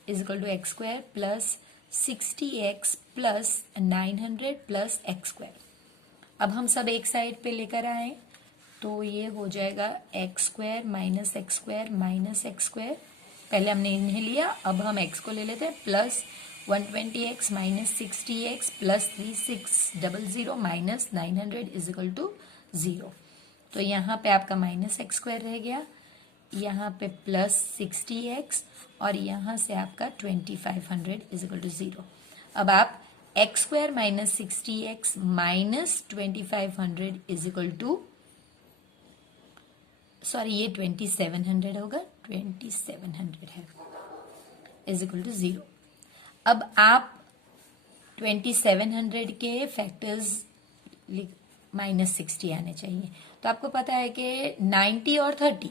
is equal to x square plus 60x plus 900 plus x square. अब हम सब एक साइड पे लेकर आए तो ये हो जाएगा x square minus x square minus x square. पहले हमने इन्हें लिया, अब हम x को ले लेते हैं. Plus 120x minus 60x plus 3600 minus 900 is equal to 0. तो यहाँ पे आपका माइनस एक्स स्क्वायर रह गया, यहाँ पे प्लस 60x और यहाँ से आपका 2500 इज इक्वल टू 0. अब आप x square minus 60x minus 2500 is equal to, sorry ये 2700 होगा, 2700 है इज इक्वल टू 0. अब आप 2700 के फैक्टर्स माइनस 60 आने चाहिए. तो आपको पता है कि 90 और 30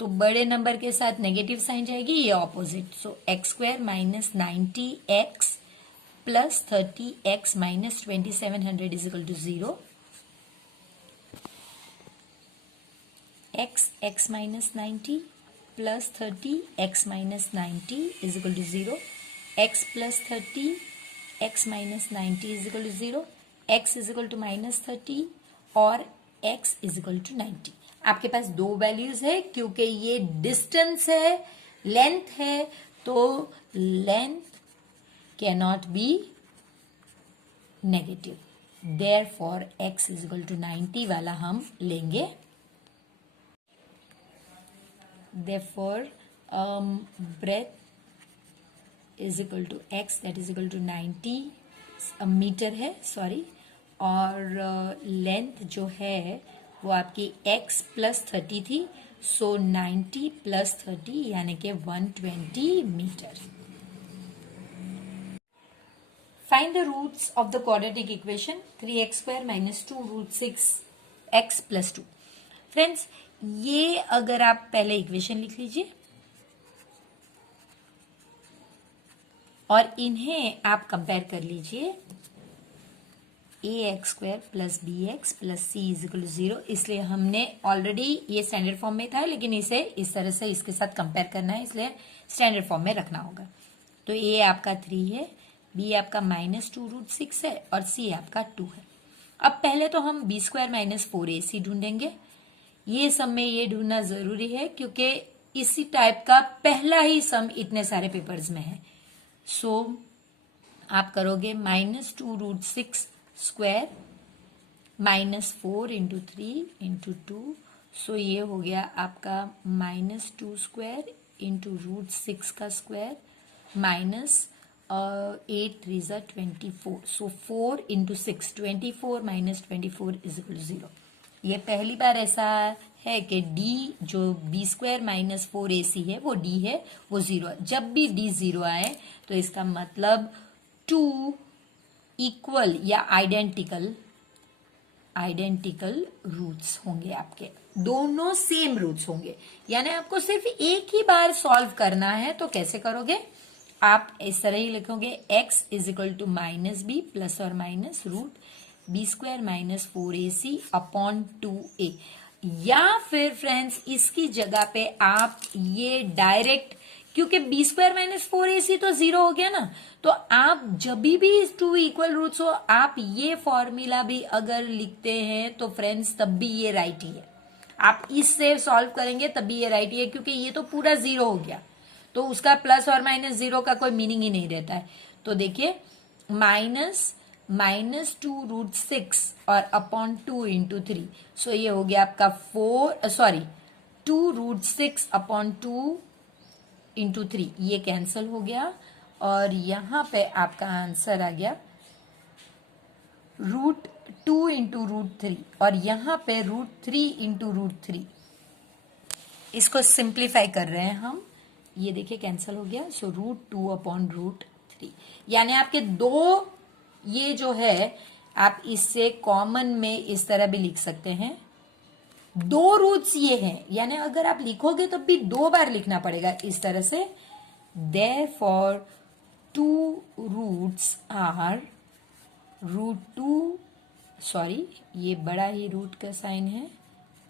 तो बड़े नंबर के साथ नेगेटिव साइन जाएगी, ये opposite. So x square minus 90x plus 30x minus 2700 is equal to 0. x minus 90 plus 30x minus 90 is equal to 0. x plus 30 x minus 90 is equal to 0. x is equal to minus 30 और x इज इक्वल टू 90. आपके पास दो वैल्यूज है क्योंकि ये डिस्टेंस है, लेंथ है, तो length cannot be negative. Therefore x is equal to 90 वाला हम लेंगे. Therefore breadth is equal to x that is equal to 90 metre है, सॉरी. और लेंथ जो है वो आपकी x प्लस 30 थी. सो 90 प्लस 30 यानी कि 120 metre. Find the roots of the quadratic equation 3x square minus 2 root 6x plus 2. Friends, ये अगर आप पहले इक्वेशन लिख लीजिए और इन्हें आप कंपेयर कर लीजिए. A x square plus b x plus c is equal to 0. इसलिए हमने ऑलरेडी ये स्टैंडर्ड फॉर्म में था, लेकिन इसे इस तरह से इसके साथ कंपेयर करना है, इसलिए स्टैंडर्ड फॉर्म में रखना होगा. तो ए आपका 3 है, बी आपका माइनस 2 रूट 6 है और सी आपका 2 है. अब पहले तो हम बी स्क्वायर माइनस 4ac ढूंढेंगे. ये सम में ये ढूंढना जरूरी है क्योंकि इसी टाइप का पहला ही सम इतने सारे पेपर्स में है. सो आप करोगे minus 2 root 6 square minus 4 into 3 into 2. So ये हो गया आपका माइनस 2 स्क्वायर इंटू रूट 6 का स्क्वायर माइनस 8 3 ज़ा 24. So 4 into 6 24 minus 24 is equal to 0. ये पहली बार ऐसा है कि डी जो बी स्क्वायर माइनस 4ac है वो डी है, वो 0 है. जब भी डी 0 आए तो इसका मतलब 2 इक्वल या आइडेंटिकल रूट्स होंगे आपके, दोनों सेम रूट्स होंगे. यानी आपको सिर्फ एक ही बार सॉल्व करना है. तो कैसे करोगे? आप इस तरह ही लिखोगे x is equal to minus b plus और minus root b square minus 4ac upon 2a. या फिर फ्रेंड्स इसकी जगह पे आप ये डायरेक्ट, क्योंकि बी स्क्वायर माइनस 4ac तो 0 हो गया ना, तो आप जब भी 2 इक्वल रूट्स हो आप ये फॉर्मूला भी अगर लिखते हैं तो फ्रेंड्स तब भी ये राइट ही है. आप इससे सॉल्व करेंगे तब भी ये राइट ही है क्योंकि ये तो पूरा 0 हो गया, तो उसका प्लस और माइनस 0 का कोई मीनिंग ही नहीं रहता है. तो देखिए माइनस 2 रूट 6 और अपॉन 2 इंटू 3. सो ये हो गया आपका 2 रूट 6 अपॉन 2 इंटू 3. ये कैंसल हो गया और यहां पे आपका आंसर आ गया रूट 2 इंटू रूट 3 और यहां पे रूट 3 इंटू रूट 3. इसको सिंप्लीफाई कर रहे हैं हम, ये देखिए कैंसल हो गया. So root 2 upon root 3. यानी आपके दो ये जो है आप इससे कॉमन में इस तरह भी लिख सकते हैं। 2 रूट्स ये हैं, यानी अगर आप लिखोगे तो भी 2 बार लिखना पड़ेगा इस तरह से। therefore 2 रूट्स आर √2, ये बड़ा ही रूट का साइन है,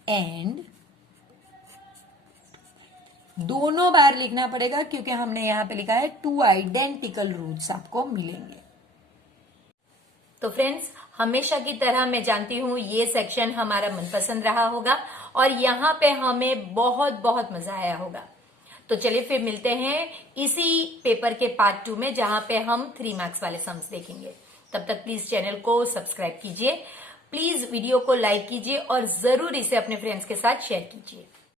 एंड दोनों बार लिखना पड़ेगा क्योंकि हमने यहां पे लिखा है 2 आइडेंटिकल रूट्स आपको मिलेंगे। तो फ्रेंड्स, हमेशा की तरह मैं जानती हूं ये सेक्शन हमारा मनपसंद रहा होगा और यहाँ पे हमें बहुत बहुत मजा आया होगा। तो चलिए फिर मिलते हैं इसी पेपर के पार्ट 2 में, जहां पे हम 3 मार्क्स वाले सम्स देखेंगे। तब तक प्लीज चैनल को सब्सक्राइब कीजिए, प्लीज वीडियो को लाइक कीजिए और जरूर इसे अपने फ्रेंड्स के साथ शेयर कीजिए।